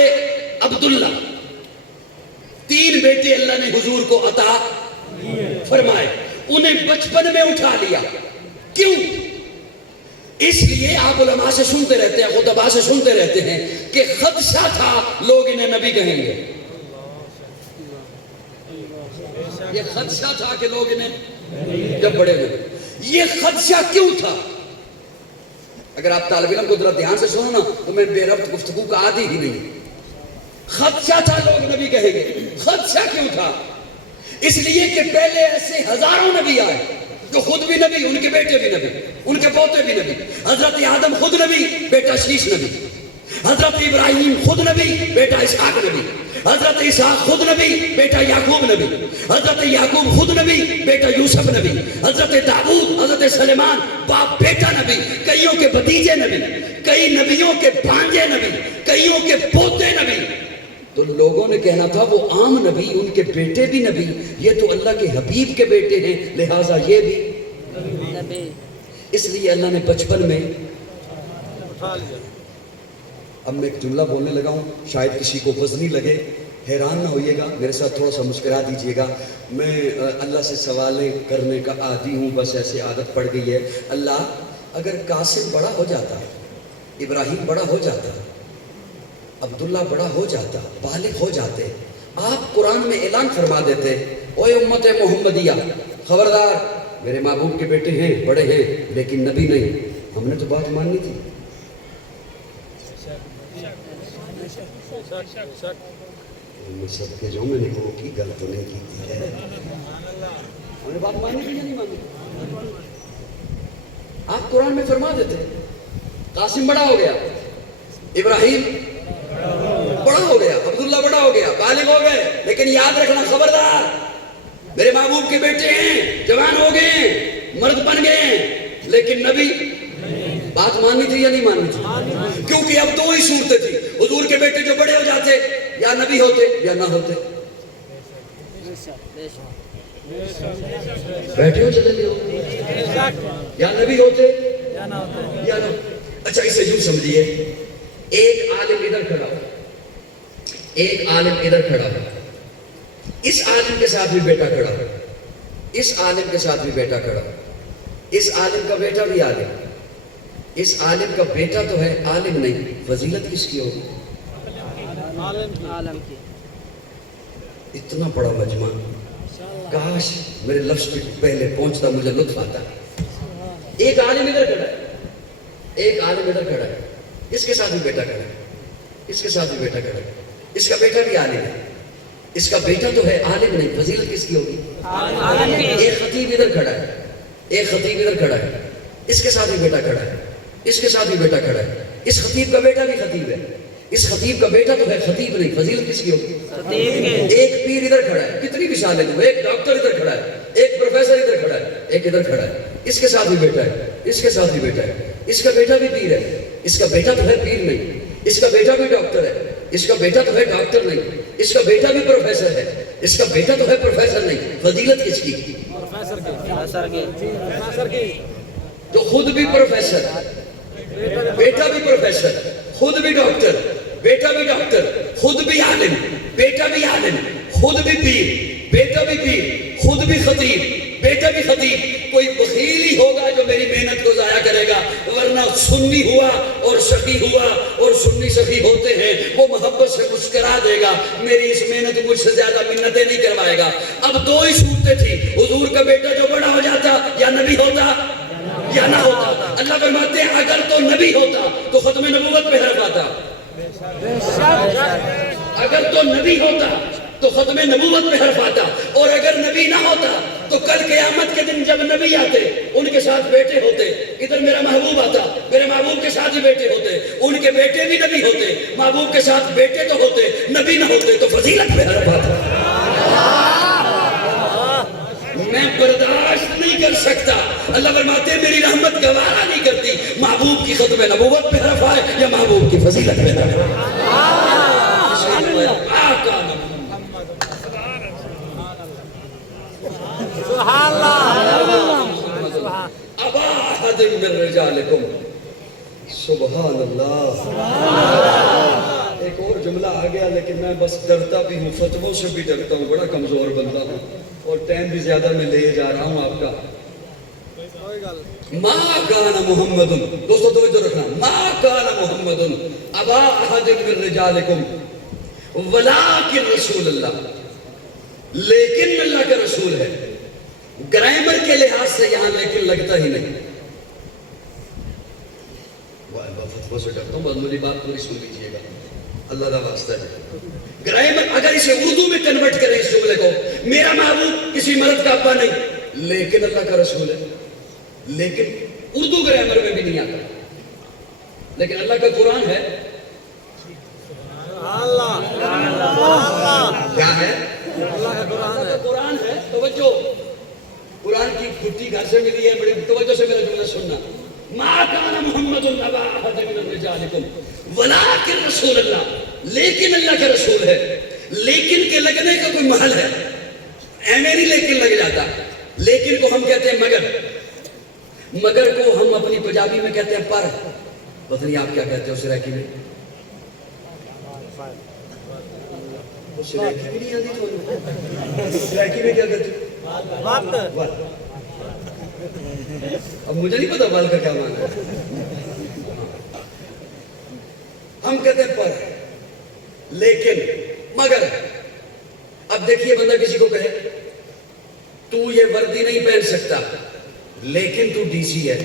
عبداللہ، 3 بیٹے اللہ نے حضور کو عطا فرمائے۔ انہیں بچپن میں اٹھا لیا، کیوں؟ اس لیے آپ علماء سے سنتے رہتے ہیں، خطباء سے سنتے رہتے ہیں کہ خدشہ تھا لوگ انہیں نبی کہیں گے۔ یہ خدشہ تھا کہ لوگ انہیں جب بڑے ہوئے، یہ خدشہ کیوں تھا؟ اگر آپ طالب علم کو ذرا دھیان سے سنو نا تو میں بے ربط گفتگو کا عادی ہی نہیں۔ خدشہ تھا لوگ نبی کہیں گے، خدشہ کیوں تھا؟ اس لیے کہ پہلے ایسے ہزاروں نبی آئے جو خود بھی نبی، ان کے بیٹے بھی نبی، ان کے پوتے بھی نبی۔ حضرت آدم خود نبی، بیٹا شیش نبی۔ حضرت ابراہیم خود نبی، بیٹا اسحاق نبی۔ حضرت اسحاق خود نبی، بیٹا یعقوب نبی۔ حضرت یعقوب خود نبی، بیٹا یوسف نبی۔ حضرت داؤد، حضرت سلیمان باپ بیٹا نبی، کئیوں کے بھتیجے نبی، کئی نبیوں کے بھانجے نبی، کئیوں کے پوتے نبی۔ تو لوگوں نے کہنا تھا وہ عام نبی، ان کے بیٹے بھی نبی، یہ تو اللہ کے حبیب کے بیٹے ہیں، لہٰذا یہ بھی نبی۔ اس لیے اللہ نے بچپن میں اب میں ایک جملہ بولنے لگا ہوں، شاید کسی کو وزنی لگے، حیران نہ ہوئیے گا، میرے ساتھ تھوڑا سا مسکرا دیجئے گا۔ میں اللہ سے سوالیں کرنے کا عادی ہوں، بس ایسے عادت پڑ گئی ہے۔ اللہ اگر قاسم بڑا ہو جاتا، ابراہیم بڑا ہو جاتا، عبداللہ بڑا ہو جاتا، بالغ ہو جاتے، آپ قرآن میں اعلان فرما دیتے، اوے امت محمدیہ خبردار، میرے محبوب کے بیٹے ہیں، بڑے ہیں، لیکن نبی نہیں۔ ہم نے تو بات ماننی تھی۔ سب کے جو میں نے وہ کی غلط تو نہیں کی ہے، ہم نے بات ماننی تھی یا نہیں مانی؟ آپ قرآن میں فرما دیتے قاسم بڑا ہو گیا، ابراہیم بڑا ہو گیا، عبداللہ بڑا ہو گیا، بالغ ہو گئے، لیکن یاد رکھنا خبردار، میرے محبوب کے بیٹے ہیں، جوان ہو گئے، مرد بن گئے، لیکن نبی۔ بات ماننی تھی یا نہیں ماننی تھی؟ کیونکہ اب 2 ہی صورتیں تھی، حضور کے بیٹے جو بڑے ہو جاتے یا نبی ہوتے یا نہ ہوتے۔ بیٹھے ہو چلے گئے، یا نبی ہوتے یا نہ ہوتے۔ اچھا اسے یوں سمجھیے، ایک عالم ادھر کھڑا ہو، ایک عالم ادھر کھڑا ہو، اس عالم کے ساتھ بھی بیٹا کھڑا ہو، اس عالم کے ساتھ بھی بیٹا کھڑا ہو، اس عالم کا بیٹا بھی عالم، اس عالم کا بیٹا تو ہے عالم نہیں، فضیلت کس کی ہوگی؟ عالم کی۔ اتنا بڑا مجمع، کاش میرے لفظ پہ پہلے پہنچتا، مجھے لطف آتا۔ ایک عالم ادھر کھڑا ہے، ایک عالم ادھر کھڑا ہے، اس کے ساتھ بھی بیٹا کھڑا ہے، اس کے ساتھ بھی بیٹا کھڑا ہے، اس کا بیٹا بھی عالم ہے، اس کا بیٹا تو ہے عالم نہیں، فضیلت کس کی ہوگی؟ عالم کی۔ ایک خطیب ادھر کھڑا ہے، ایک خطیب ادھر کھڑا ہے، اس کے ساتھ بھی بیٹا کھڑا ہے، اس کے ساتھ بھی بیٹا کھڑا ہے، اس خطیب کا بیٹا بھی خطیب ہے، اس خطیب کا بیٹا تو ہے خطیب نہیں، فضیلت کس کی ہوگی؟ ایک پیر ادھر کھڑا ہے، کتنی مثالیں دوں، ایک ڈاکٹر ادھر کھڑا ہے، ایک پروفیسر ادھر کھڑا ہے، ایک ادھر کھڑا ہے، اس کے ساتھ بھی بیٹا ہے، اس کے ساتھ بھی بیٹا ہے، اس کا بیٹا بھی پیر ہے، اس کا بیٹا تو ہے پیر نہیں، اس کا بیٹا بھی ڈاکٹر ہے، اس کا بیٹا تو ہے ڈاکٹر نہیں، اس کا بیٹا بھی پروفیسر ہے، اس کا بیٹا تو ہے پروفیسر نہیں، فضیلت کس کی؟ پروفیسر کی۔ تو خود بھی پروفیسر، بیٹا بھی پروفیسر، خود بھی ڈاکٹر، بیٹا بھی ڈاکٹر، خود بھی عالم، بیٹا بھی عالم، خود بھی پیر، بیٹا بھی پیر، خود بھی خطیب، بیٹا بھی خطیب، کوئی بخیل ہی ہوگا جو میری محنت کو ضائع کرے گا، ورنہ سنی ہوا اور سخی ہوا، اور سنی سخی ہوتے ہیں وہ محبت سے مسکرا دے گا، میری اس محنت مجھ سے زیادہ منتیں نہیں کروائے گا۔ اب دو ہی صورتیں تھی، حضور کا بیٹا جو بڑا ہو جاتا یا نبی ہوتا یا نہ ہوتا۔ اللہ فرماتے ہیں اگر تو نبی ہوتا تو ختم نبوت پہ حرف آتا، اگر تو نبی ہوتا تو ختم نبوت پہ حرف آتا، اور اگر نبی نہ ہوتا تو کل قیامت کے دن جب نبی آتے ان کے ساتھ بیٹے ہوتے، ادھر میرا محبوب آتا، میرے محبوب کے ساتھ ہی بیٹے ہوتے، ان کے بیٹے بھی نبی ہوتے، محبوب کے ساتھ بیٹے تو ہوتے، نبی نہ ہوتے، تو فضیلت پہ حرف آتا۔ میں برداشت نہیں کر سکتا، اللہ فرماتے ہیں میری رحمت گوارا نہیں کرتی محبوب کی ختم نبوت پہ حرف آئے یا محبوب کی فضیلت پہ حرف آئے۔ ابا احد من رجالکم، سبحان اللہ۔ ایک اور جملہ آ گیا لیکن میں بس ڈرتا بھی ہوں، فتووں سے بھی ڈرتا ہوں، بڑا کمزور بندہ ہوں اور ٹائم بھی زیادہ میں لے جا رہا ہوں آپ کا۔ ما کان محمد، دوستو توجہ رکھنا، ما کان محمد ابا احد من رجالکم ولکن رسول اللہ، لیکن اللہ کا رسول ہے۔ گرامر کے لحاظ سے یہاں لیکن لگتا ہی نہیں، فتوہ سے ڈرتا ہوں، میری بات پوری سن لیجیے گا، اللہ کا واسطہ ہے۔ گرامر اگر اسے اردو میں کنورٹ کریں اس جملے کو، میرا محبوب کسی مرد کا ابا نہیں لیکن اللہ کا رسول ہے، لیکن اردو گرامر میں بھی نہیں آتا، لیکن اللہ کا قرآن ہے، کیا ہے؟ اللہ کا قرآن ہے۔ توجہ، قرآن کی گھٹی گھر سے ملی ہے، بڑی توجہ سے میرا جملہ سننا۔ ما کان محمد ابا احد من رجالکم ولکن رسول اللہ، لیکن اللہ کا رسول ہے۔ لیکن کے لگنے کا کوئی محل ہے، ایویں نہیں لیکن لگ جاتا، لیکن کو ہم کہتے ہیں مگر، مگر کو ہم اپنی پنجابی میں کہتے ہیں پر، پتہ نہیں آپ کیا کہتے ہو سریکی میں؟ سریکی بھی نہیں آتی تو سریکی میں کیا کہتے ہو؟ اب مجھے نہیں پتا بال کا کیا معنی ہے، ہم کہتے ہیں پر، لیکن، مگر۔ اب دیکھیے بندہ کسی کو کہے تو یہ وردی نہیں پہن سکتا لیکن تو ڈی سی ہے،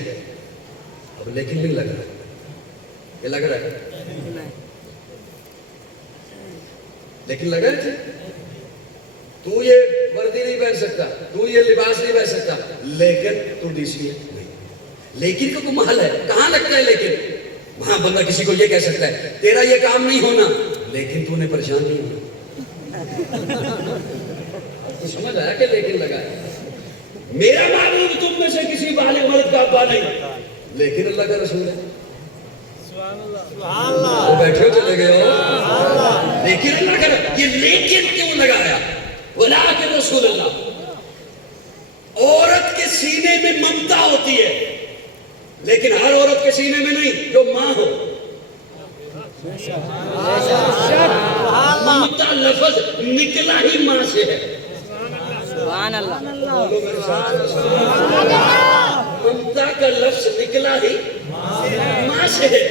اب لیکن نہیں لگ رہا، یہ لگ رہا ہے لیکن لگ رہا ہے، تو یہ وردی نہیں پہن سکتا، تو یہ لباس نہیں پہن سکتا لیکن تو ڈی سی ہے۔ لیکن کا کوئی محل ہے، کہاں لگتا ہے لیکن؟ وہاں بندہ کسی کو یہ کہہ سکتا ہے تیرا یہ کام نہیں ہونا لیکن تو نے پریشان نہیں ہونا۔ سمجھ آیا کہ لیکن لگا ہے؟ میرا محبوب تم میں سے کسی بالغ مرد کا ابا نہیں لیکن اللہ کا رسول ہے۔ وہ بیٹھے ہو چلے گئے ہو، لیکن اللہ کا، یہ لیکن کیوں لگایا؟ ولکن رسول اللہ۔ عورت کے سینے میں ممتا ہوتی ہے لیکن ہر عورت کے سینے میں نہیں، جو ماں ہو۔ ممتا لفظ نکلا ہی ماں سے ہے، سبحان اللہ، ممتا کا لفظ نکلا ہی ماں سے ہے۔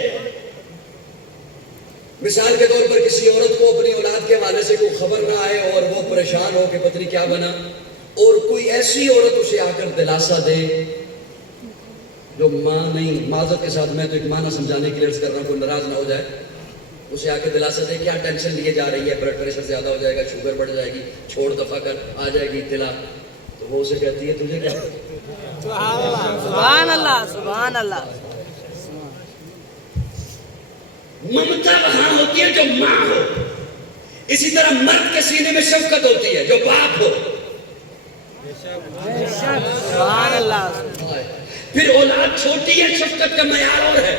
مثال کے طور پر کسی عورت کو اپنی اولاد کے حوالے سے کوئی خبر نہ آئے اور وہ پریشان ہو کہ پتہ نہیں کیا بنا، اور کوئی ایسی عورت اسے آ کر دلاسا دے جو ماں نہیں، معذرت کے ساتھ میں تو ایک معنی سمجھانے کے لیے عرض کر رہا ہوں، کوئی ناراض نہ ہو جائے، اسے آ کے دلاسا دے کیا ٹینشن لیے جا رہی ہے، بلڈ پریشر زیادہ ہو جائے گا، شوگر بڑھ جائے گی، چھوڑ دفع کر، آ جائے گی اطلاع، تو وہ اسے کہتی ہے تجھے کیا؟ سبحان اللہ، سبحان اللہ۔ ممتا وہاں ہوتی ہے جو ماں ہو، اسی طرح مرد کے سینے میں شفقت ہوتی ہے جو باپ ہو۔ سبحان اللہ۔ پھر اولاد چھوٹی ہے، شفقت کا معیار اور ہے،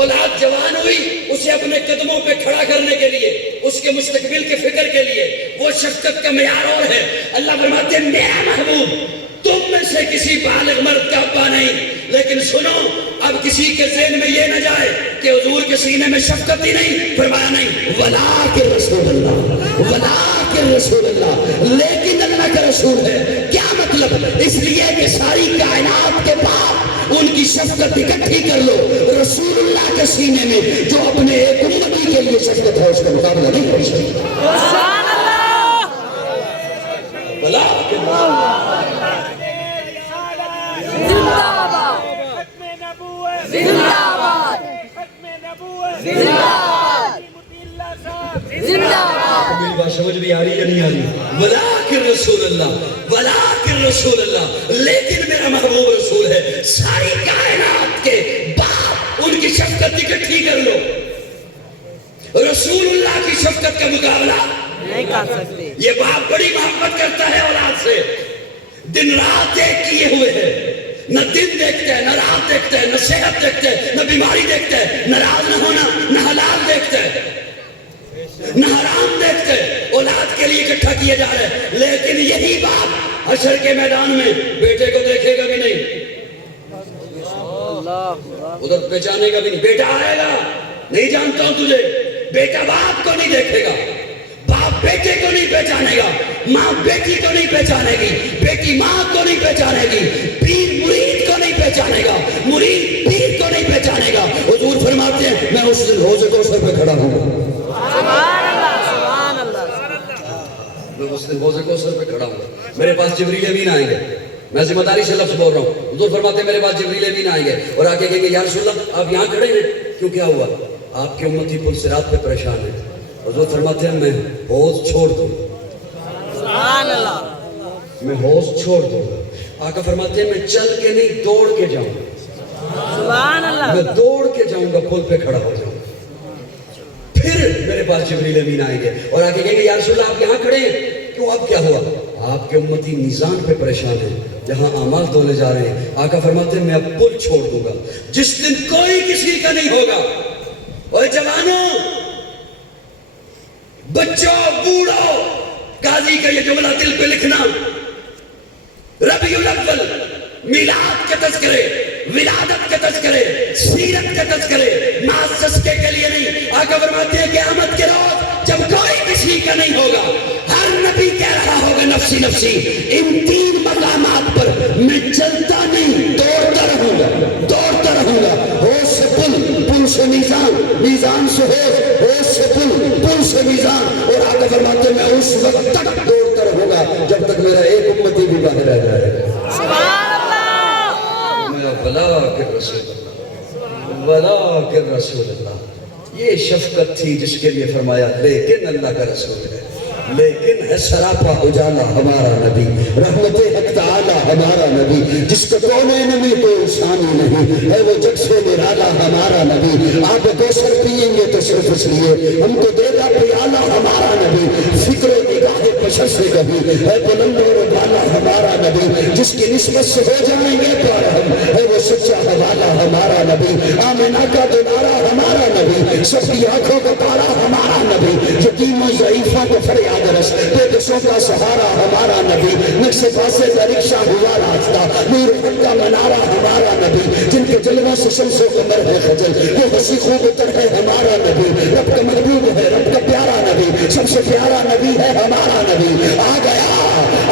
اولاد جوان ہوئی، اسے اپنے قدموں پہ کھڑا کرنے کے لیے، اس کے مستقبل کے فکر کے لیے، وہ شفقت کا معیار اور ہے۔ اللہ فرماتے ہیں میرا محبوب تم میں سے کسی بالغ مرد کا ابا نہیں، لیکن سنو اب کسی کے ذہن میں یہ نہ جائے کہ حضور کے سینے میں شفقت ہی نہیں، فرمایا نہیں، ولیکن رسول اللہ، ولیکن رسول اللہ، لیکن اللہ کا رسول ہے۔ کیا مطلب؟ اس لیے کہ ساری کائنات کے پاپ ان کی شفقت اکٹھی کر لو، رسول اللہ کے سینے میں جو اپنے ایک امتی کے لیے شفقت ہے اس کا مقابلہ نہیں کر سکتا۔ سبحان اللہ، ولیکن زندہ باد، زندہ باد، زندہ باد، زندہ باد۔ میری بات سمجھ بھی آ رہی ہے نہیں آ رہی؟ ولیکن رسول اللہ، ولیکن رسول اللہ، لیکن میرا محبوب رسول ہے۔ ساری کائنات کے باپ ان کی شفقت اکٹھی کر لو، رسول اللہ کی شفقت کا مقابلہ نہیں کر سکتے۔ یہ باپ بڑی محبت کرتا ہے اولاد سے، دن رات ایک کیے ہوئے ہے، نہ دن دیکھتا ہے، نہ رات دیکھتا ہے، نہ صحت دیکھتا ہے، نہ بیماری دیکھتا ہے، ناراض نہ ہونا، نہ حلال دیکھتا ہے، نہ حرام دیکھتے، اولاد کے لیے اکٹھا کیے جا رہے ہیں۔ لیکن یہی باپ حشر کے میدان میں بیٹے کو دیکھے گا بھی نہیں، ادھر پہچانے گا بھی نہیں۔ بیٹا آئے گا، نہیں جانتا ہوں تجھے، بیٹا باپ کو نہیں دیکھے گا، باپ بیٹے کو نہیں پہچانے گا، ماں بیٹی کو نہیں پہچانے گی، بیٹی ماں کو نہیں پہچانے گی، پیر مرید کو نہیں پہچانے گا، مرید پیر کو نہیں پہچانے گا۔ حضور فرماتے ہیں میں اس دن حوض کوثر پہ کھڑا ہوں گا، سبحان اللہ، سبحان اللہ، میں اس دن حوض کوثر پہ کھڑا ہوں گا، میرے پاس جبریل امین آئیں گے، میں ذمہ داری سے لفظ بول رہا ہوں۔ حضور فرماتے ہیں میرے پاس جبریل امین آئیں گے اور آ کے کہیں گے یا رسول اللہ آپ یہاں کھڑے ہیں، کیوں کیا ہوا؟ آپ کی امتی پل صراط پہ پریشان ہے۔ حضور فرماتے ہیں میں حوض چھوڑ دوں گا، سبحان اللہ، میں حوض چھوڑ دوں گا۔ آقا فرماتے ہیں میں چل کے نہیں دوڑ کے جاؤں گا، سبحان اللہ، میں دوڑ کے جاؤں گا، پل پہ کھڑا ہو جاؤں گا۔ پھر میرے پاس جبریل امین آئیں گے اور آگے کہیں گے یا رسول اللہ آپ یہاں کھڑے ہیں، کیوں اب کیا ہوا؟ آپ کے امتی میزان پہ پریشان ہیں، جہاں اعمال دھونے جا رہے ہیں۔ آقا فرماتے ہیں میں اب پل چھوڑ دوں گا، جس دن کوئی کسی کا نہیں ہوگا۔ اوے جوانوں، بچوں، بوڑھوں، قاضی کا یہ جملہ دل پہ لکھنا، ربیع الاول میلاد کے تذکرے، ولادت کے تذکرے، سیرت کے تذکرے ناز تذکرے کے لیے نہیں۔ آقا فرماتے ہیں قیامت کے روز جب کوئی کسی کا نہیں ہوگا، ہر نبی کہہ رہا ہوگا نفسی نفسی، ان تین مقامات پر میں چلتا نہیں دوڑتا رہوں گا، دوڑتا رہوں گا۔ ہوش سے پل، پل سے میزان، میزان سے ہوش، ہوش سے پل، پل سے میزان۔ اور آقا فرماتے ہیں میں اس وقت تک دوڑتا رہوں گا جب تک میرا ایک امتی بھی باہر رہ جائے گا۔ سبحان اللہ، ولیکن رسول اللہ، ولیکن رسول اللہ، یہ شفقت تھی جس کے لیے فرمایا لیکن اللہ کا رسول ہے، لیکن ہے سراپا اجالا ہمارا نبی، رحمت حق تعالی ہمارا نبی، جس کو کونین میں کوئی ثانی نہیں ہے، وہ جگ سے نرالا ہمارا نبی۔ آپ کوثر پیئیں گے تو صرف اس لیے ہم کو دے گا پیالہ ہمارا نبی، فکر و نگاہ بشر سے کبھی ہے بلند و بالا ہمارا نبی، جس کی نسبت سے ہو جائیں گے پیار ہم ہے وہ سچا حوالہ ہمارا نبی، آمنہ کا دلارا ہمارا نبی، سب کی آنکھوں کا تارا ہمارا نبی، یتیم و ضعیفوں کو فریاد رس، بے بسوں کا سہارا ہمارا نبی، نقش پاسے کا رکشہ ہوا راستہ، نور حق کا منارہ ہمارا نبی، جن کے جلووں سے شمس و قمر ہے خجل، وہ حسی خوب تر ہے ہمارا نبی، رب کا محبوب ہے، رب کا پیارا نبی، سب سے پیارا نبی ہے ہمارا نبی۔ آ گیا،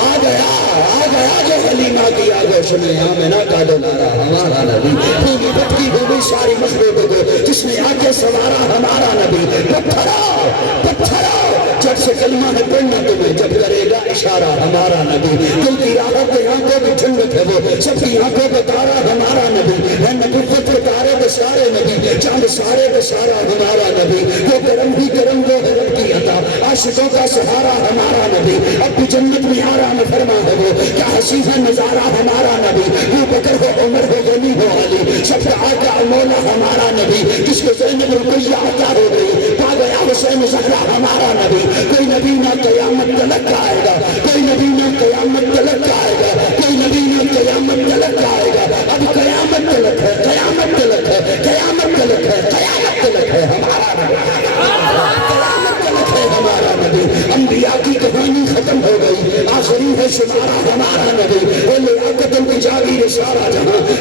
آ گیا، آ گیا جو حلیمہ کی آگوش میں، آمنہ کا دلارا ہمارا نبی، بھومی بھٹکی ہوئی ساری مخلوق کو جس نے آ کے سوارا ہمارا نبی۔ پتھرو، پتھرو، جب سے کلمہ ہے پڑھنا تمہیں جب کرے گا اشارہ ہمارا نبی، دل کی راحت آنکھوں کی ٹھنڈک ہے وہ، سب کی آنکھوں کا تارا ہمارا نبی، ہے نبوت کے تارے بسارے نبی، چاند سارے بسارا ہمارا نبی، وہ کرم ہی کرم وہ ہے رب کی عطا، عاشقوں کا سہارا ہمارا نبی، اب بھی جنت میں آرام فرما ہے وہ، کیا حسین ہے نظارہ ہمارا نبی، وہ بکر ہو عمر ہو غنی ہو علی، سب کا آقا مولا ہمارا نبی، جس کو زینب رقیہ عطا ہو گئی، پا گیا حسین زہرا ہمارا نبی۔ کوئی نبی نہ قیامت تلک آئے گا، کوئی نبی نہ قیامت تلک آئے گا، کوئی نبی نہ قیامت تلک آئے گا، اب قیامت تلک ہے، قیامت تلک ہے، قیامت تلک ہے، قیامت تلک ہے ہمارا نبی، قیامت تلک ہے ہمارا نبی۔ انبیاء کی کہانی ختم ہو گئی، آخری ہے شمارہ ہمارا نبی، لیاقت الجاوی سارا جہاں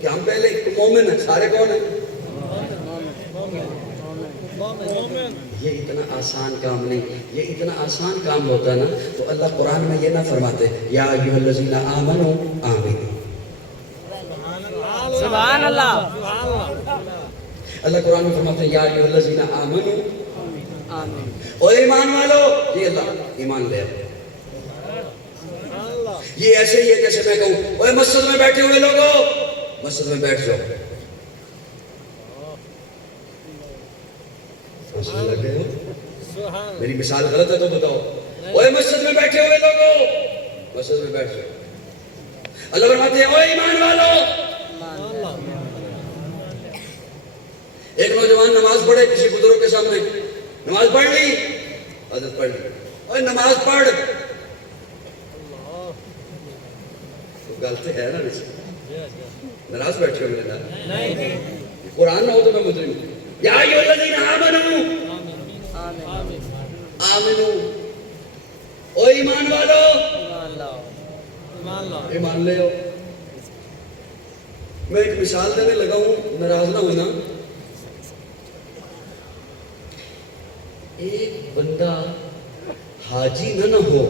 کہ ہم پہلے مومن ہیں، سارے کون ہیں؟ مومن یہ اتنا آسان کام نہیں، یہ اتنا آسان کام ہوتا نا تو اللہ قرآن میں یہ نہ فرماتے یا ایھا الذین آمنوا آمنوا۔ سبحان اللہ اللہ قرآن میں فرماتے ہیں یا ایھا الذین آمنوا اور ایمان والو، جی اللہ ایمان لے آؤ۔ یہ ایسے ہی ہے جیسے میں کہوں اوے مسجد میں بیٹھے ہوئے لوگوں مسجد میں بیٹھ جاؤ، ہنسنے لگ گئے ہو؟ سبحان میری مثال غلط ہے تو بتاؤ۔ اوے مسجد میں بیٹھے ہوئے لوگوں مسجد میں بیٹھ جاؤ۔ اللہ فرماتے ہیں اوے ایمان والو۔ ایک نوجوان نماز پڑھے کسی بزرگ کے سامنے، نماز پڑھ لی، حضرت پڑھ لی، اوے نماز پڑھ، غلطی ہے نا ناراض بیٹھے ہوئے نا، قرآن نہ ہو تو میں مجرم ہوں۔ یا ایھا الذین آمنوا آمنوا، او ایمان والو ایمان لے آؤ۔ میں ایک مثال دینے لگا ہوں، ناراض نہ ہونا۔ ایک بندہ حاجی نہ ہو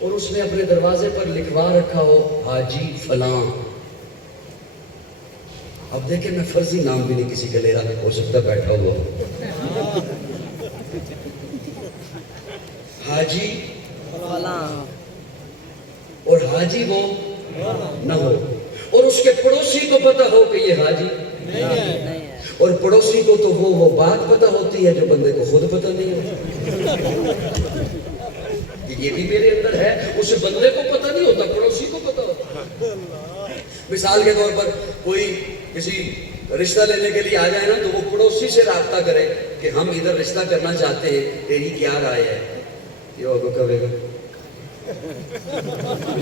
اور اس نے اپنے دروازے پر لکھوا رکھا ہو حاجی فلاں، اب دیکھیں میں فرضی نام بھی نہیں کسی کا لے رہا، ہو سکتا بیٹھا ہوا ہو، حاجی اور حاجی وہ نہ ہو، اور اس کے پڑوسی کو پتہ ہو کہ یہ حاجی اور پڑوسی کو تو وہ بات پتہ ہوتی ہے جو بندے کو خود پتہ نہیں ہوتا، یہ بھی میرے اندر ہے، اس بندے کو پتہ نہیں ہوتا، پڑوسی کو پتہ ہوتا۔ مثال کے طور پر کوئی کسی رشتہ لینے کے لیے آ جائے نا تو وہ پڑوسی سے رابطہ کرے کہ ہم ادھر رشتہ کرنا چاہتے ہیں، تیری کیا رائے ہے؟ یہ ہوگا کہے گا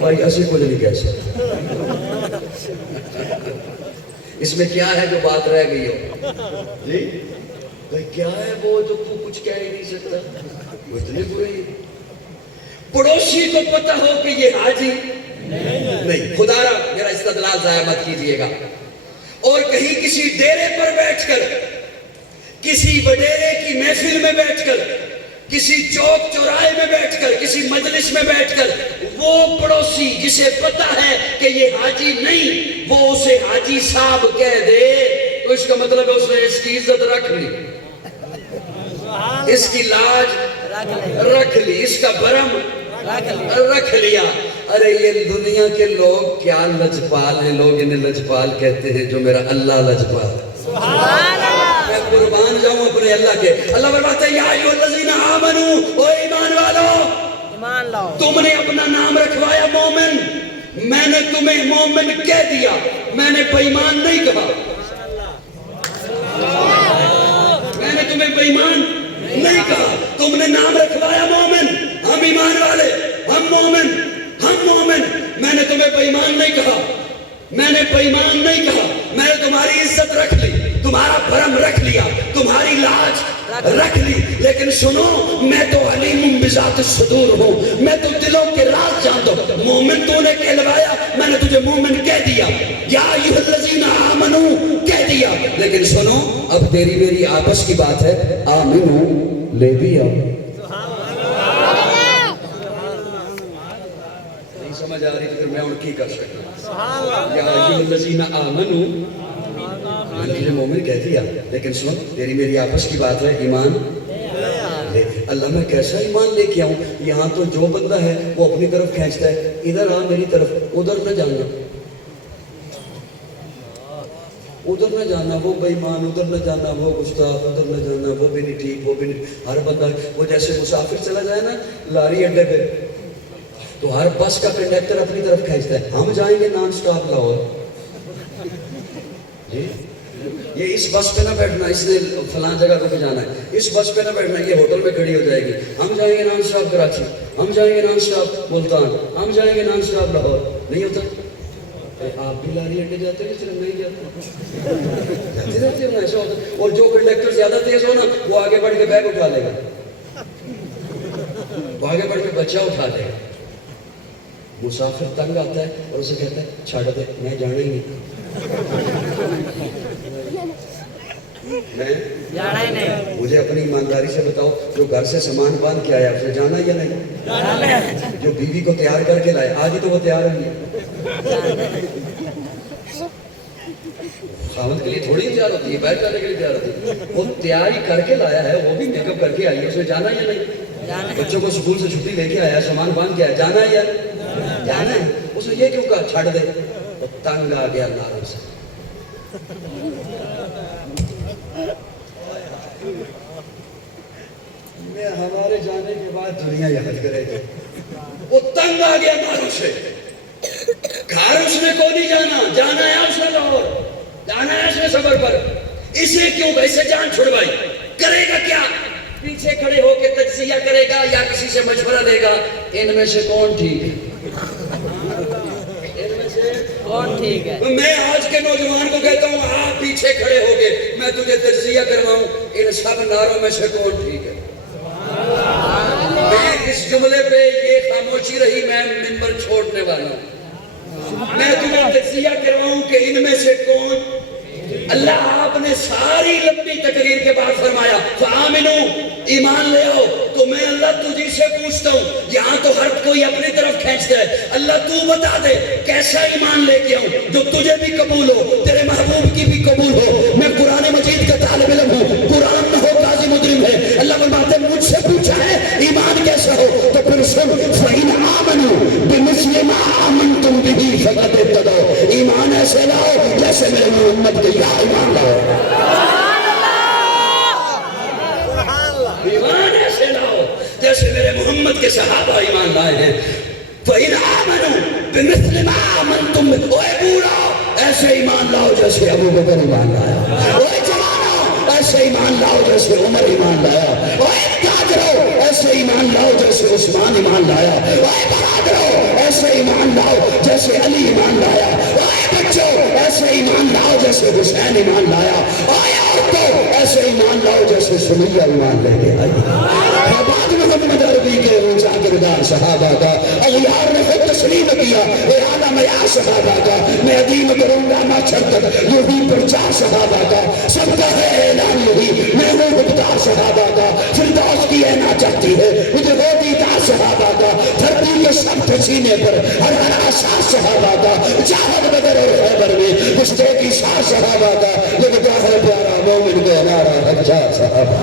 بھائی ایسے کچھ نہیں کہہ سکتا، اس میں کیا ہے جو بات رہ گئی ہو؟ جی بھائی کیا ہے وہ جو تو کچھ کہہ ہی نہیں سکتا؟ وہ اتنے برے ہی پڑوسی کو پتہ ہو کہ یہ حاجی نہیں، خدا را میرا استدلال ضائع مت کیجئے گا، اور کہیں کسی ڈیرے پر بیٹھ کر، کسی وڈیرے کی محفل میں بیٹھ کر، کسی چوک چوراہے میں بیٹھ کر، کسی مجلس میں بیٹھ کر وہ پڑوسی جسے پتہ ہے کہ یہ حاجی نہیں، وہ اسے حاجی صاحب کہہ دے تو اس کا مطلب ہے اس نے اس کی عزت رکھ لی، اس کی لاج رکھ لی، اس کا برم رکھ لیا۔ ارے یہ دنیا کے لوگ کیا لجپال ہیں، لوگ انہیں لجپال کہتے ہیں، جو میرا اللہ لجپال ہے۔ میں قربان جاؤں اپنے اللہ کے۔ اللہ فرماتے ہیں یا ایھا الذین آمنوا، او ایمان والو، تم نے اپنا نام رکھوایا مومن، میں نے تمہیں مومن کہہ دیا، میں نے بے ایمان نہیں کہا، میں نے تمہیں بے ایمان نہیں کہا، تم نے نام رکھوایا مومن، ہم ایمان والے، ہم مومن، ہم مومن، میں نے تمہیں بے ایمان نہیں کہا، میں نے بے ایمان نہیں کہا، میں نے تمہاری عزت رکھ لی، تمہارا بھرم رکھ لیا، تمہاری لاج رکھ لی، لیکن سنو میں تو علیم بذات الصدور ہوں، میں تو دلوں کے راز جانتا ہوں۔ مومن تو نے کہلوایا، میں نے تجھے مومن کہہ دیا، یا ایھا الذین آمنوا کہہ دیا، لیکن سنو اب تیری میری آپس کی بات ہے، آمنو لے بھی آؤ۔ نہیں سمجھ آ رہی تو پھر میں ان کی کر سکتا ہوں، یا ایھا الذین آمنوا، میں نے تجھے مومن کہہ دیا، لیکن سن تیری میری آپس کی بات ہے، ایمان لے۔ اللہ میں کیسا ایمان لے کے آؤں؟ یہاں تو جو بندہ ہے وہ اپنی طرف کھینچتا ہے، ادھر آ میری طرف، ادھر نہ جانا، ادھر نہ جانا، وہ بے ایمان، ادھر نہ جانا، وہ گستاخ، ادھر نہ جانا، وہ بھی نہیں ٹھیک، وہ بھی نہیں۔ ہر بندہ وہ جیسے مسافر چلا جائے نا لاری اڈے پہ تو ہر بس کا کنڈکٹر اپنی طرف کھینچتا ہے، ہم جائیں گے نان سٹاپ لاہور، جی یہ اس بس پہ نہ بیٹھنا، اس نے فلاں جگہ پہ جانا ہے، اس بس پہ نہ بیٹھنا، یہ ہوٹل میں کھڑی ہو جائے گی، ہم جائیں گے نان سٹاپ کراچی، ہم جائیں گے نان سٹاپ ملتان، ہم جائیں گے نان سٹاپ لاہور، نہیں ہوتا؟ آپ بھی لاری اڈے جاتے ہیں، صرف نہیں جاتے، جاتے رہتے ہیں، ایسا ہوتا ہے۔ اور جو کنڈکٹر زیادہ تیز ہو نا وہ آگے بڑھ کے بیگ اٹھا لے گا، وہ آگے بڑھ کے بچہ اٹھا لے گا، مسافر تنگ آتا ہے اور اسے کہتا ہے چھاڑ دے، میں جانا ہی نہیں، میں جانا ہی نہیں. مجھے اپنی ایمانداری سے بتاؤ، جو گھر سے سامان باندھ کے آیا اس نے جانا یا نہیں؟ جو بیوی کو تیار کر کے لائے آج ہی تو وہ تیار ہوئی ہے. خاوند کے لیے تھوڑی تیار ہوتی ہے، باہر جانے کے لیے تیار ہوتی ہے. وہ تیاری کر کے لایا ہے، وہ بھی میک اپ کر کے آئی ہے، اس نے جانا یا نہیں؟ بچوں کو اسکول سے چھٹی لے کے آیا، سامان باندھ کے آیا، جانا ہے یا جانا ہے؟ اس نے یہ کیوں کہا چھڑ دے؟ وہ تنگ آ گیا ناروں سے. میں ہمارے جانے کے بعد دنیا یاد کرے گی. وہ تنگ آ گیا ناروں سے. گھر اس نے کو نہیں جانا، جانا ہے اس نے لاہور، جانا ہے اس نے سفر پر. اسے کیوں کہ اسے جان چھڑوائی. کرے گا کیا؟ پیچھے کھڑے ہو کے تجزیہ کرے گا یا کسی سے مشورہ لے گا؟ ان میں سے کون ٹھیک ہے؟ کون ٹھیک ہے؟ میں آج کے نوجوان کو کہتا ہوں آپ پیچھے کھڑے ہو کے میں تجھے تجزیہ کرواؤں، ان سب ناروں میں سے کون ٹھیک ہے؟ میں اس جملے پہ یہ خاموشی رہی، میں منبر چھوڑنے والا ہوں. میں تمہیں تجزیہ کرواؤں کہ ان میں سے کون. اللہ آپ نے ساری لمبی تقریر کے بعد فرمایا فآمنوا، ایمان لے آؤ. تو میں اللہ تجھی سے پوچھتا ہوں، یہاں تو ہر کوئی اپنی طرف کھینچتا ہے، اللہ تو بتا دے کیسا ایمان لے کے آؤں جو تجھے بھی قبول ہو، تیرے محبوب کی بھی قبول ہو. میں قرآن مجید کا طالب علم ہوں، قرآن نہ ہو قاضی مجرم ہے. اللہ فرماتے ہیں مجھ سے پوچھا ہے ایمان کیسا ہو، تو پھر سن فَإِنْ آمَنُوا بِمِثْلِ مَا آمَنْتُمْ بِهِ فَقَدِ اهْتَدَوْا. ایمان ایسے لاؤ جیسے میرے محمد کے یا ایمان لاؤ. ایمان ایسے لاؤ جیسے میرے محمد کے صحابہ ایمان لائے ہیں. فَإِنْ آمَنُوا بِمِثْلِ مَا آمَنْتُمْ بِهِ. اوے بوڑھا ایسے ایمان لاؤ جیسے ابو بکر ایمان لایا. اوے جوانو ایسے ایمان لاؤ جیسے عمر ایمان لایا. اوے تاجرو ایسے ایمان لاؤ جیسے عثمان ایمان لایا. اوے برادرو ایسے ایمان لاؤ جیسے علی ایمان لایا. اوے بچوں ایسے ایمان لاؤ جیسے حسین ایمان لایا. اوے عورتوں ایسے ایمان لاؤ جیسے سمیہ ایمان لے کے آئی. بعد محمد عربی کے جاگردار صحابہ کا اغیار نے خود تسلیم کیا اے اعلیٰ معیار صحابہ کا. میں عدیم کروں گا ماچھر تک یہی پرچار صحابہ کا. سب کا ہے اعلان یہی میں ہوں گفتار صحابہ کا. فردوس کی اے نہ چاہتی ہے مجھے وہ دیدار صحابہ کا. دھرتی کے سخت سینے پر ہر ہر احساس صحابہ کا. جہاد بدر اور خیبر میں گشتے کی ساز صحابہ کا. لگتا ہے پیارا مومن کا نعرہ حجاج صحابہ.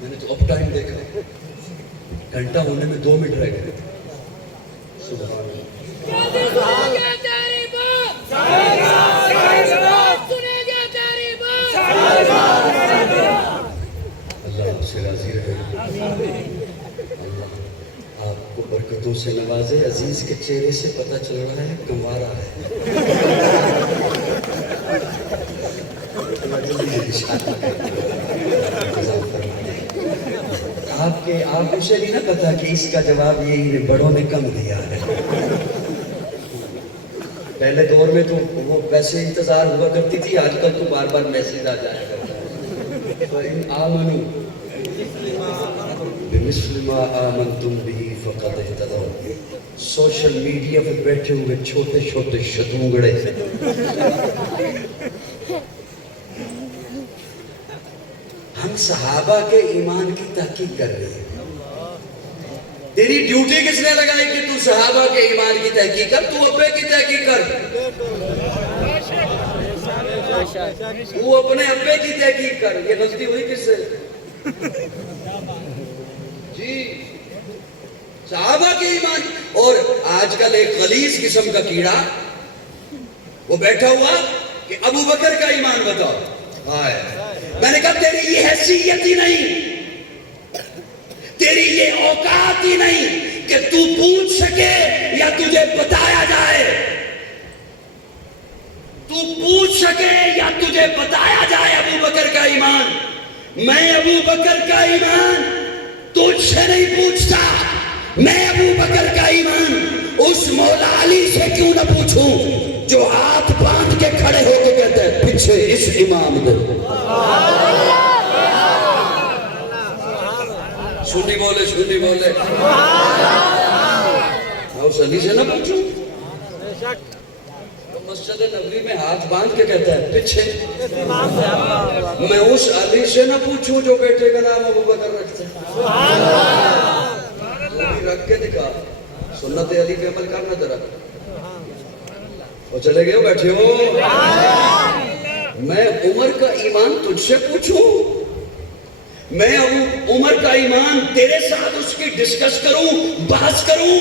میں نے تو اب ٹائم دیکھا، گھنٹہ ہونے میں 2 منٹ رہ گئے. سبحان اللہ. اللہ آپ سے راضی رہے. اللہ آپ کو برکتوں سے نوازے. عزیز کے چہرے سے پتہ چل رہا ہے کمارا ہے. آپ اسے نہیں نہ پتا کہ اس کا جواب یہی ہے بڑوں نے کم دیا ہے. پہلے دور میں تو وہ ویسے انتظار ہوا کرتی تھی، آج کل تو بار بار میسیج آ جایا کرتا ہے. فَإِنْ آمَنُوا بِمِثْلِ مَا آمَنْتُمْ بِهِ فَقَدِ اهْتَدَوْا. سوشل میڈیا پر بیٹھے ہوئے چھوٹے چھوٹے شتونگڑے ہم صحابہ کے ایمان کی تحقیق کر رہے ہیں. تیری ڈیوٹی کس نے لگائی کہ تو صحابہ کے ایمان کی تحقیق کر؟ تو ابے کی تحقیق کر. تو اپنے ابے کی تحقیق کر. یہ غلطی ہوئی کس سے؟ جی صحابہ کے ایمان. اور آج کل ایک غلیظ قسم کا کیڑا وہ بیٹھا ہوا کہ ابو بکر کا ایمان بتاؤ. میں نے کہا تیری یہ حیثیت ہی نہیں، تیری یہ اوقات ہی نہیں کہ تو پوچھ سکے یا تجھے بتایا جائے. تو پوچھ سکے یا تجھے بتایا جائے ابو بکر کا ایمان. میں ابو بکر کا ایمان تجھ سے نہیں پوچھتا. میں ابو بکر کا ایمان اس مولا علی سے کیوں نہ پوچھوں جو ہاتھ باندھ کے کھڑے ہو کے کہتا ہے پیچھے اس امام دے سنی بولے میں اس علی سے نہ پوچھوں مسجد نبوی میں ہاتھ باندھ کے کہتا ہے پیچھے میں اس علی سے نہ پوچھوں جو بیٹے کا نام ابو بکر رکھتے ہیں وہ بھی رکھ کے دکھا سنت علی پہ عمل کرنا ذرا وہ چلے گئے ہو بیٹھے ہو میں عمر کا ایمان تجھ سے پوچھوں میں عمر کا ایمان تیرے ساتھ اس کی ڈسکس کروں بحث کروں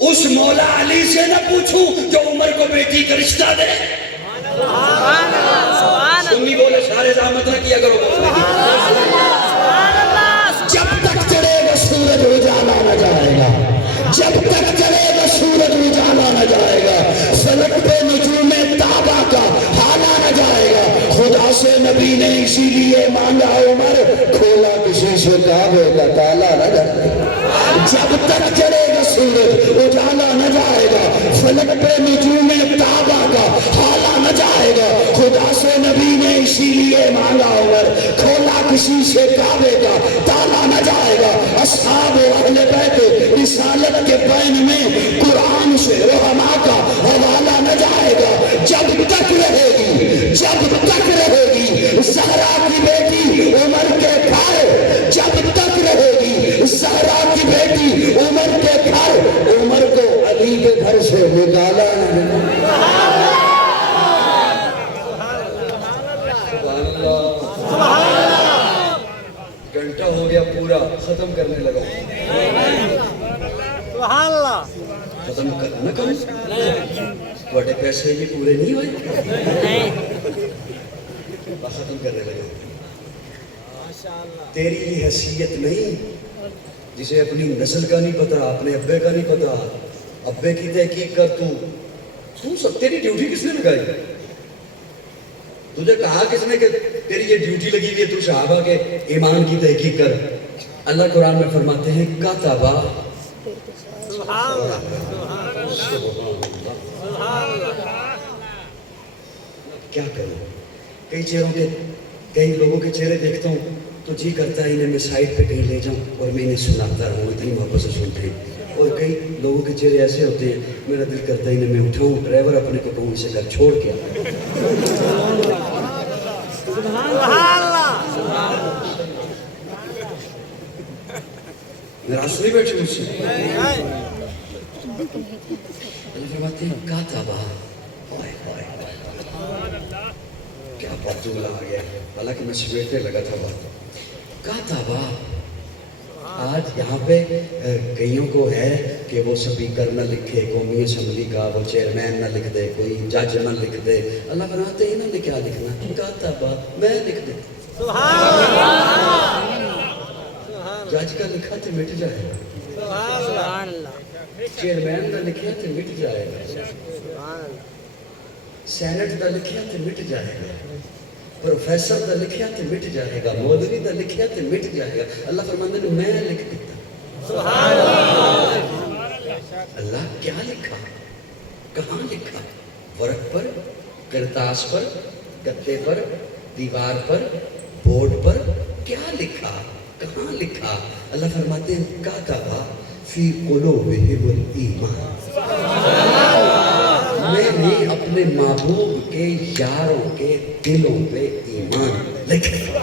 اس مولا علی سے نہ پوچھوں جو عمر کو بیٹی کا رشتہ دے سنی بولے سارے زحمت نہ کیا کرو جب تک چڑھے گا سورج اجالا نہ جائے گا جب تک چڑھے گا سورج اجالا نہ جائے گا فلک پہ نجوم تابا کا حالا نہ جائے گا خدا سے نبی نے اسی لیے مانگا عمر کھولا کسی سے کعبے کا تالا نہ جائے گا جب تک چڑھے گا سورج اجالا نہ جائے گا فلک پہ نجوم تابا کا حالا نہ جائے گا خدا سے نبی نے اسی لیے مانگا عمر کھولا کسی سے کعبے کا تالا نہ جائے گا اصحاب و اہل بیت رسالت کے بین میں قرآن سے رحماء کا حوالہ نہ جائے گا جب تک رہے گی زہرا کی بیٹی عمر کے گھر جب تک رہے گی زہرا کی بیٹی عمر کے گھر عمر کو علی کے گھر سے نکالا گھنٹہ ہو گیا پورا ختم کرنے لگا ختم نہ کروں بڑے پیسے بھی پورے نہیں ہوئے ختم کرنے لگا تیری یہ حیثیت نہیں جسے اپنی نسل کا نہیں پتا اپنے ابے کا نہیں پتا ابے کی تحقیق کر تو سب تیری ڈیوٹی کس نے لگائی تجھے کہا کس نے کہ تیری یہ ڈیوٹی لگی ہوئی ہے تو صحابہ کے ایمان کی تحقیق کر اللہ قرآن میں فرماتے ہیں کاتبہ کیا کروں کئی لوگوں کے چہرے دیکھتا ہوں تو جی کرتا ہے انہیں میں سائٹ پہ کہیں لے جاؤں اور میں انہیں سناتا رہوں اتنی محبت سے سنتے ہیں اور کئی لوگوں کے چہرے ایسے ہوتے ہیں میرا دل کرتا ہے انہیں میں اٹھاؤں ڈرائیور اپنے کو کہوں اسے گھر چھوڑ کے میرا سنی بیٹھے مجھ سے فرماتے ہیں کاتبہ کیا بات جملہ آ گیا حالانکہ میں سمیٹنے لگا تھا بات کاتبہ آج یہاں پہ کئیوں کو ہے کہ وہ سپیکر نہ لکھے قومی اسمبلی کا وہ چیئرمین نہ لکھ دے کوئی جج نہ لکھ دے اللہ بناتے ہی نہ کیا لکھنا کاتبہ میں لکھ دے جج کا لکھا تو مٹ جائے گا چیئرمین کا لکھا تو مٹ جائے گا سینٹ کا لکھا تو مٹ جائے گا پروفیسر کا لکھا تو مٹ جائے گا مولوی کا لکھا تو مٹ جائے گا اللہ فرماندے نے میں لکھ دیتا اللہ کیا لکھا کہاں لکھا ورق پر کرتاس پر گتے پر دیوار پر بورڈ پر کیا لکھا کہاں لکھا اللہ فرماتے ہیں کاتبہ فی قلوبہم الایمان میں نے اپنے محبوب کے یاروں کے دلوں پہ ایمان لکھ دیا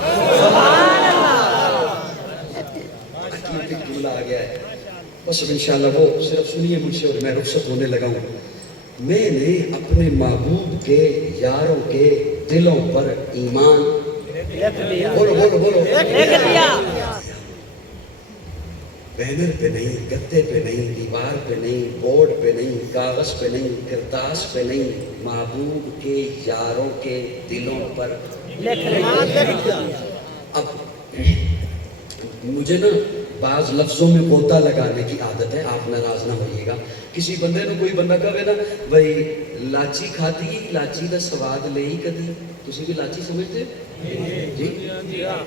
جملہ آ گیا ہے بس انشاءاللہ وہ صرف سنیے مجھ سے اور میں رخصت ہونے لگا ہوں میں نے اپنے محبوب کے یاروں کے دلوں پر ایمان بولو بولو بولو بینر پہ نہیں گتے پہ نہیں دیوار پہ نہیں بورڈ پہ نہیں کاغذ پہ نہیں کرتاس پہ نہیں محبوب کے یاروں کے دلوں پر اب مجھے نا بعض لفظوں میں غوطہ لگانے کی عادت ہے آپ ناراض نہ ہوئیے گا کسی بندے نے کوئی بندہ کہے نا بھائی لاچی کھاتی لاچی کا سواد لے ہی کدی تسی بھی لاچی سمجھتے جی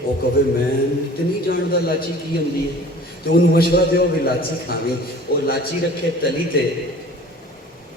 وہ کہے میں اتنی جاندا لاچی کی ہوندی ہے تو انہوں مشورہ دیو بھی لاچی کھانی اور لاچی رکھے تلی تے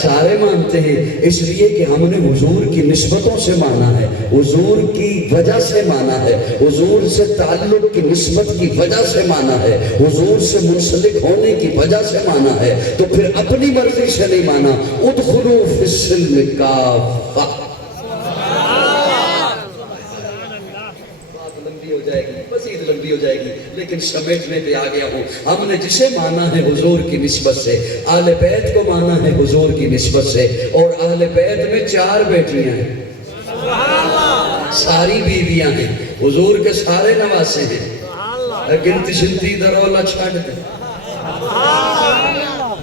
سارے مانتے ہیں، اس لیے کہ ہم نے حضور کی نسبتوں سے مانا ہے، حضور کی وجہ سے مانا ہے، حضور سے تعلق کی نسبت کی وجہ سے مانا ہے، حضور سے منسلک ہونے کی وجہ سے مانا ہے، تو پھر اپنی مرضی سے نہیں مانا۔ ادخلوا فی السلم کافہ، لمبی ہو جائے گی، مزید لمبی ہو جائے گی، لیکن سمیٹنے پہ آ گیا ہوں۔ ہم نے جسے مانا ہے حضور کی نسبت سے، اہل بیت کو مانا ہے حضور کی نسبت سے، اور اہل بیت میں 4 بیٹیاں ہیں، ساری بیویاں ہیں، حضور کے سارے نواسے ہیں، گنتی شنتی درولا چھاڑ دیں۔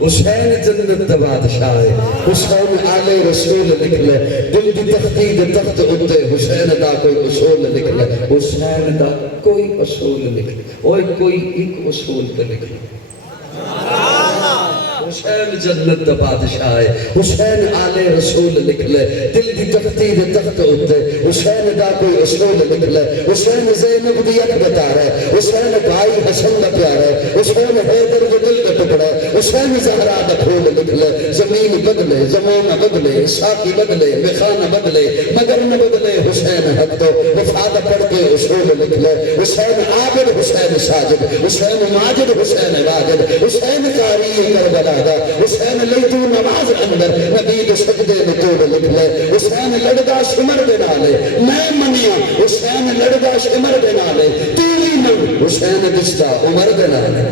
حسین جنت دا بادشاہ ہے، حسین آل رسول نکلے، دل دی تختی دے تخت اتے حسین دا کوئی اصول نکلے، حسین دا کوئی اصول نکلے، اوہ کوئی ایک اصول پہ نکلے۔ حسین جنت دا بادشاہ ہے، حسین آل رسول نکلے، دل دی تختی دے تخت اتے حسین دا کوئی اصول نکلے، حسین زینب دی اک بتا رہے، حسین بھائی حسن دا پیارے، حسین حیدر دے دل دا ٹکڑے، حسین زہرا دا پھول نکلے، زمین بدلے، زمانہ بدلے، ساقی بدلے، میخانہ بدلے، مگر نہ بدلے حسین حق تو وفا دا پڑھ کے اصول نکلے، حسین عابد، حسین ساجد، حسین ماجد، حسین واجد، حسین قاری کربلا دا، حسین لیتو نماز اندر نبی دے سجدے میں توڑ نکلے، حسین لڑدا شمر دے نالے، میں منیا حسین لڑدا شمر دے نالے، تیری من حسین دستا عمر دے نالے،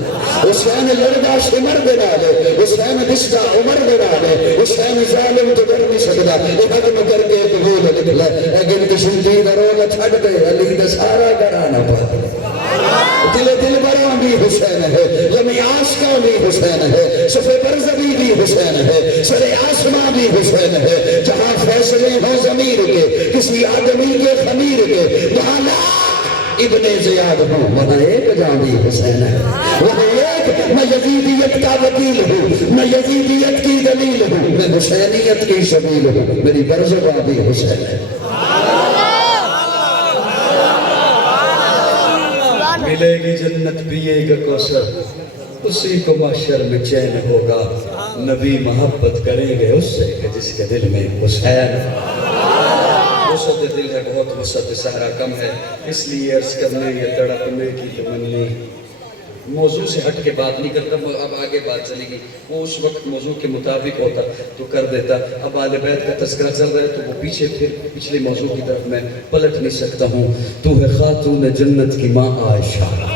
حسین لڑدا شمر دے نالے، حسین دستا عمر دے نالے، حسین ظالم تو در نہیں سکدا، حق میں کر کے قبول نکلے، اگر کشنتی درولا چھڑ دے، علی دا سارا گرانا پا دل بروں بھی حسین ہے، لمی عاشقوں بھی حسین ہے، صفِ برزبی بھی حسین ہے، سر آسماں بھی حسین ہے، جہاں فیصلے ہوں ضمیر کے کسی آدمی کے خمیر کے، وہاں لاکھ ابن زیاد ہوں، وہاں ایک جان بھی حسین ہے، وہاں ایک میں یزیدیت کا وکیل ہوں، میں یزیدیت کی دلیل ہوں، میں حسینیت کی شبیل ہوں، میری برزبہ بھی حسین ہے۔ ملے گی جنت پیے گا کوثر، اسی کو محشر میں چین ہوگا، نبی محبت کریں گے اس سے کہ جس کے دل میں حسین۔ وسعت دل ہے بہت، وسعت سہرا کم ہے، اس لیے عرض کرنے یا تڑپنے کی تمنی۔ موضوع سے ہٹ کے بات نہیں کرتا، اب آگے بات چلے گی، وہ اس وقت موضوع کے مطابق ہوتا تو کر دیتا، اب آل بیت کا تذکرہ چل رہا ہے تو وہ پیچھے پھر پچھلے موضوع کی طرف میں پلٹ نہیں سکتا ہوں۔ تو ہے خاتون جنت کی ماں عائشہ،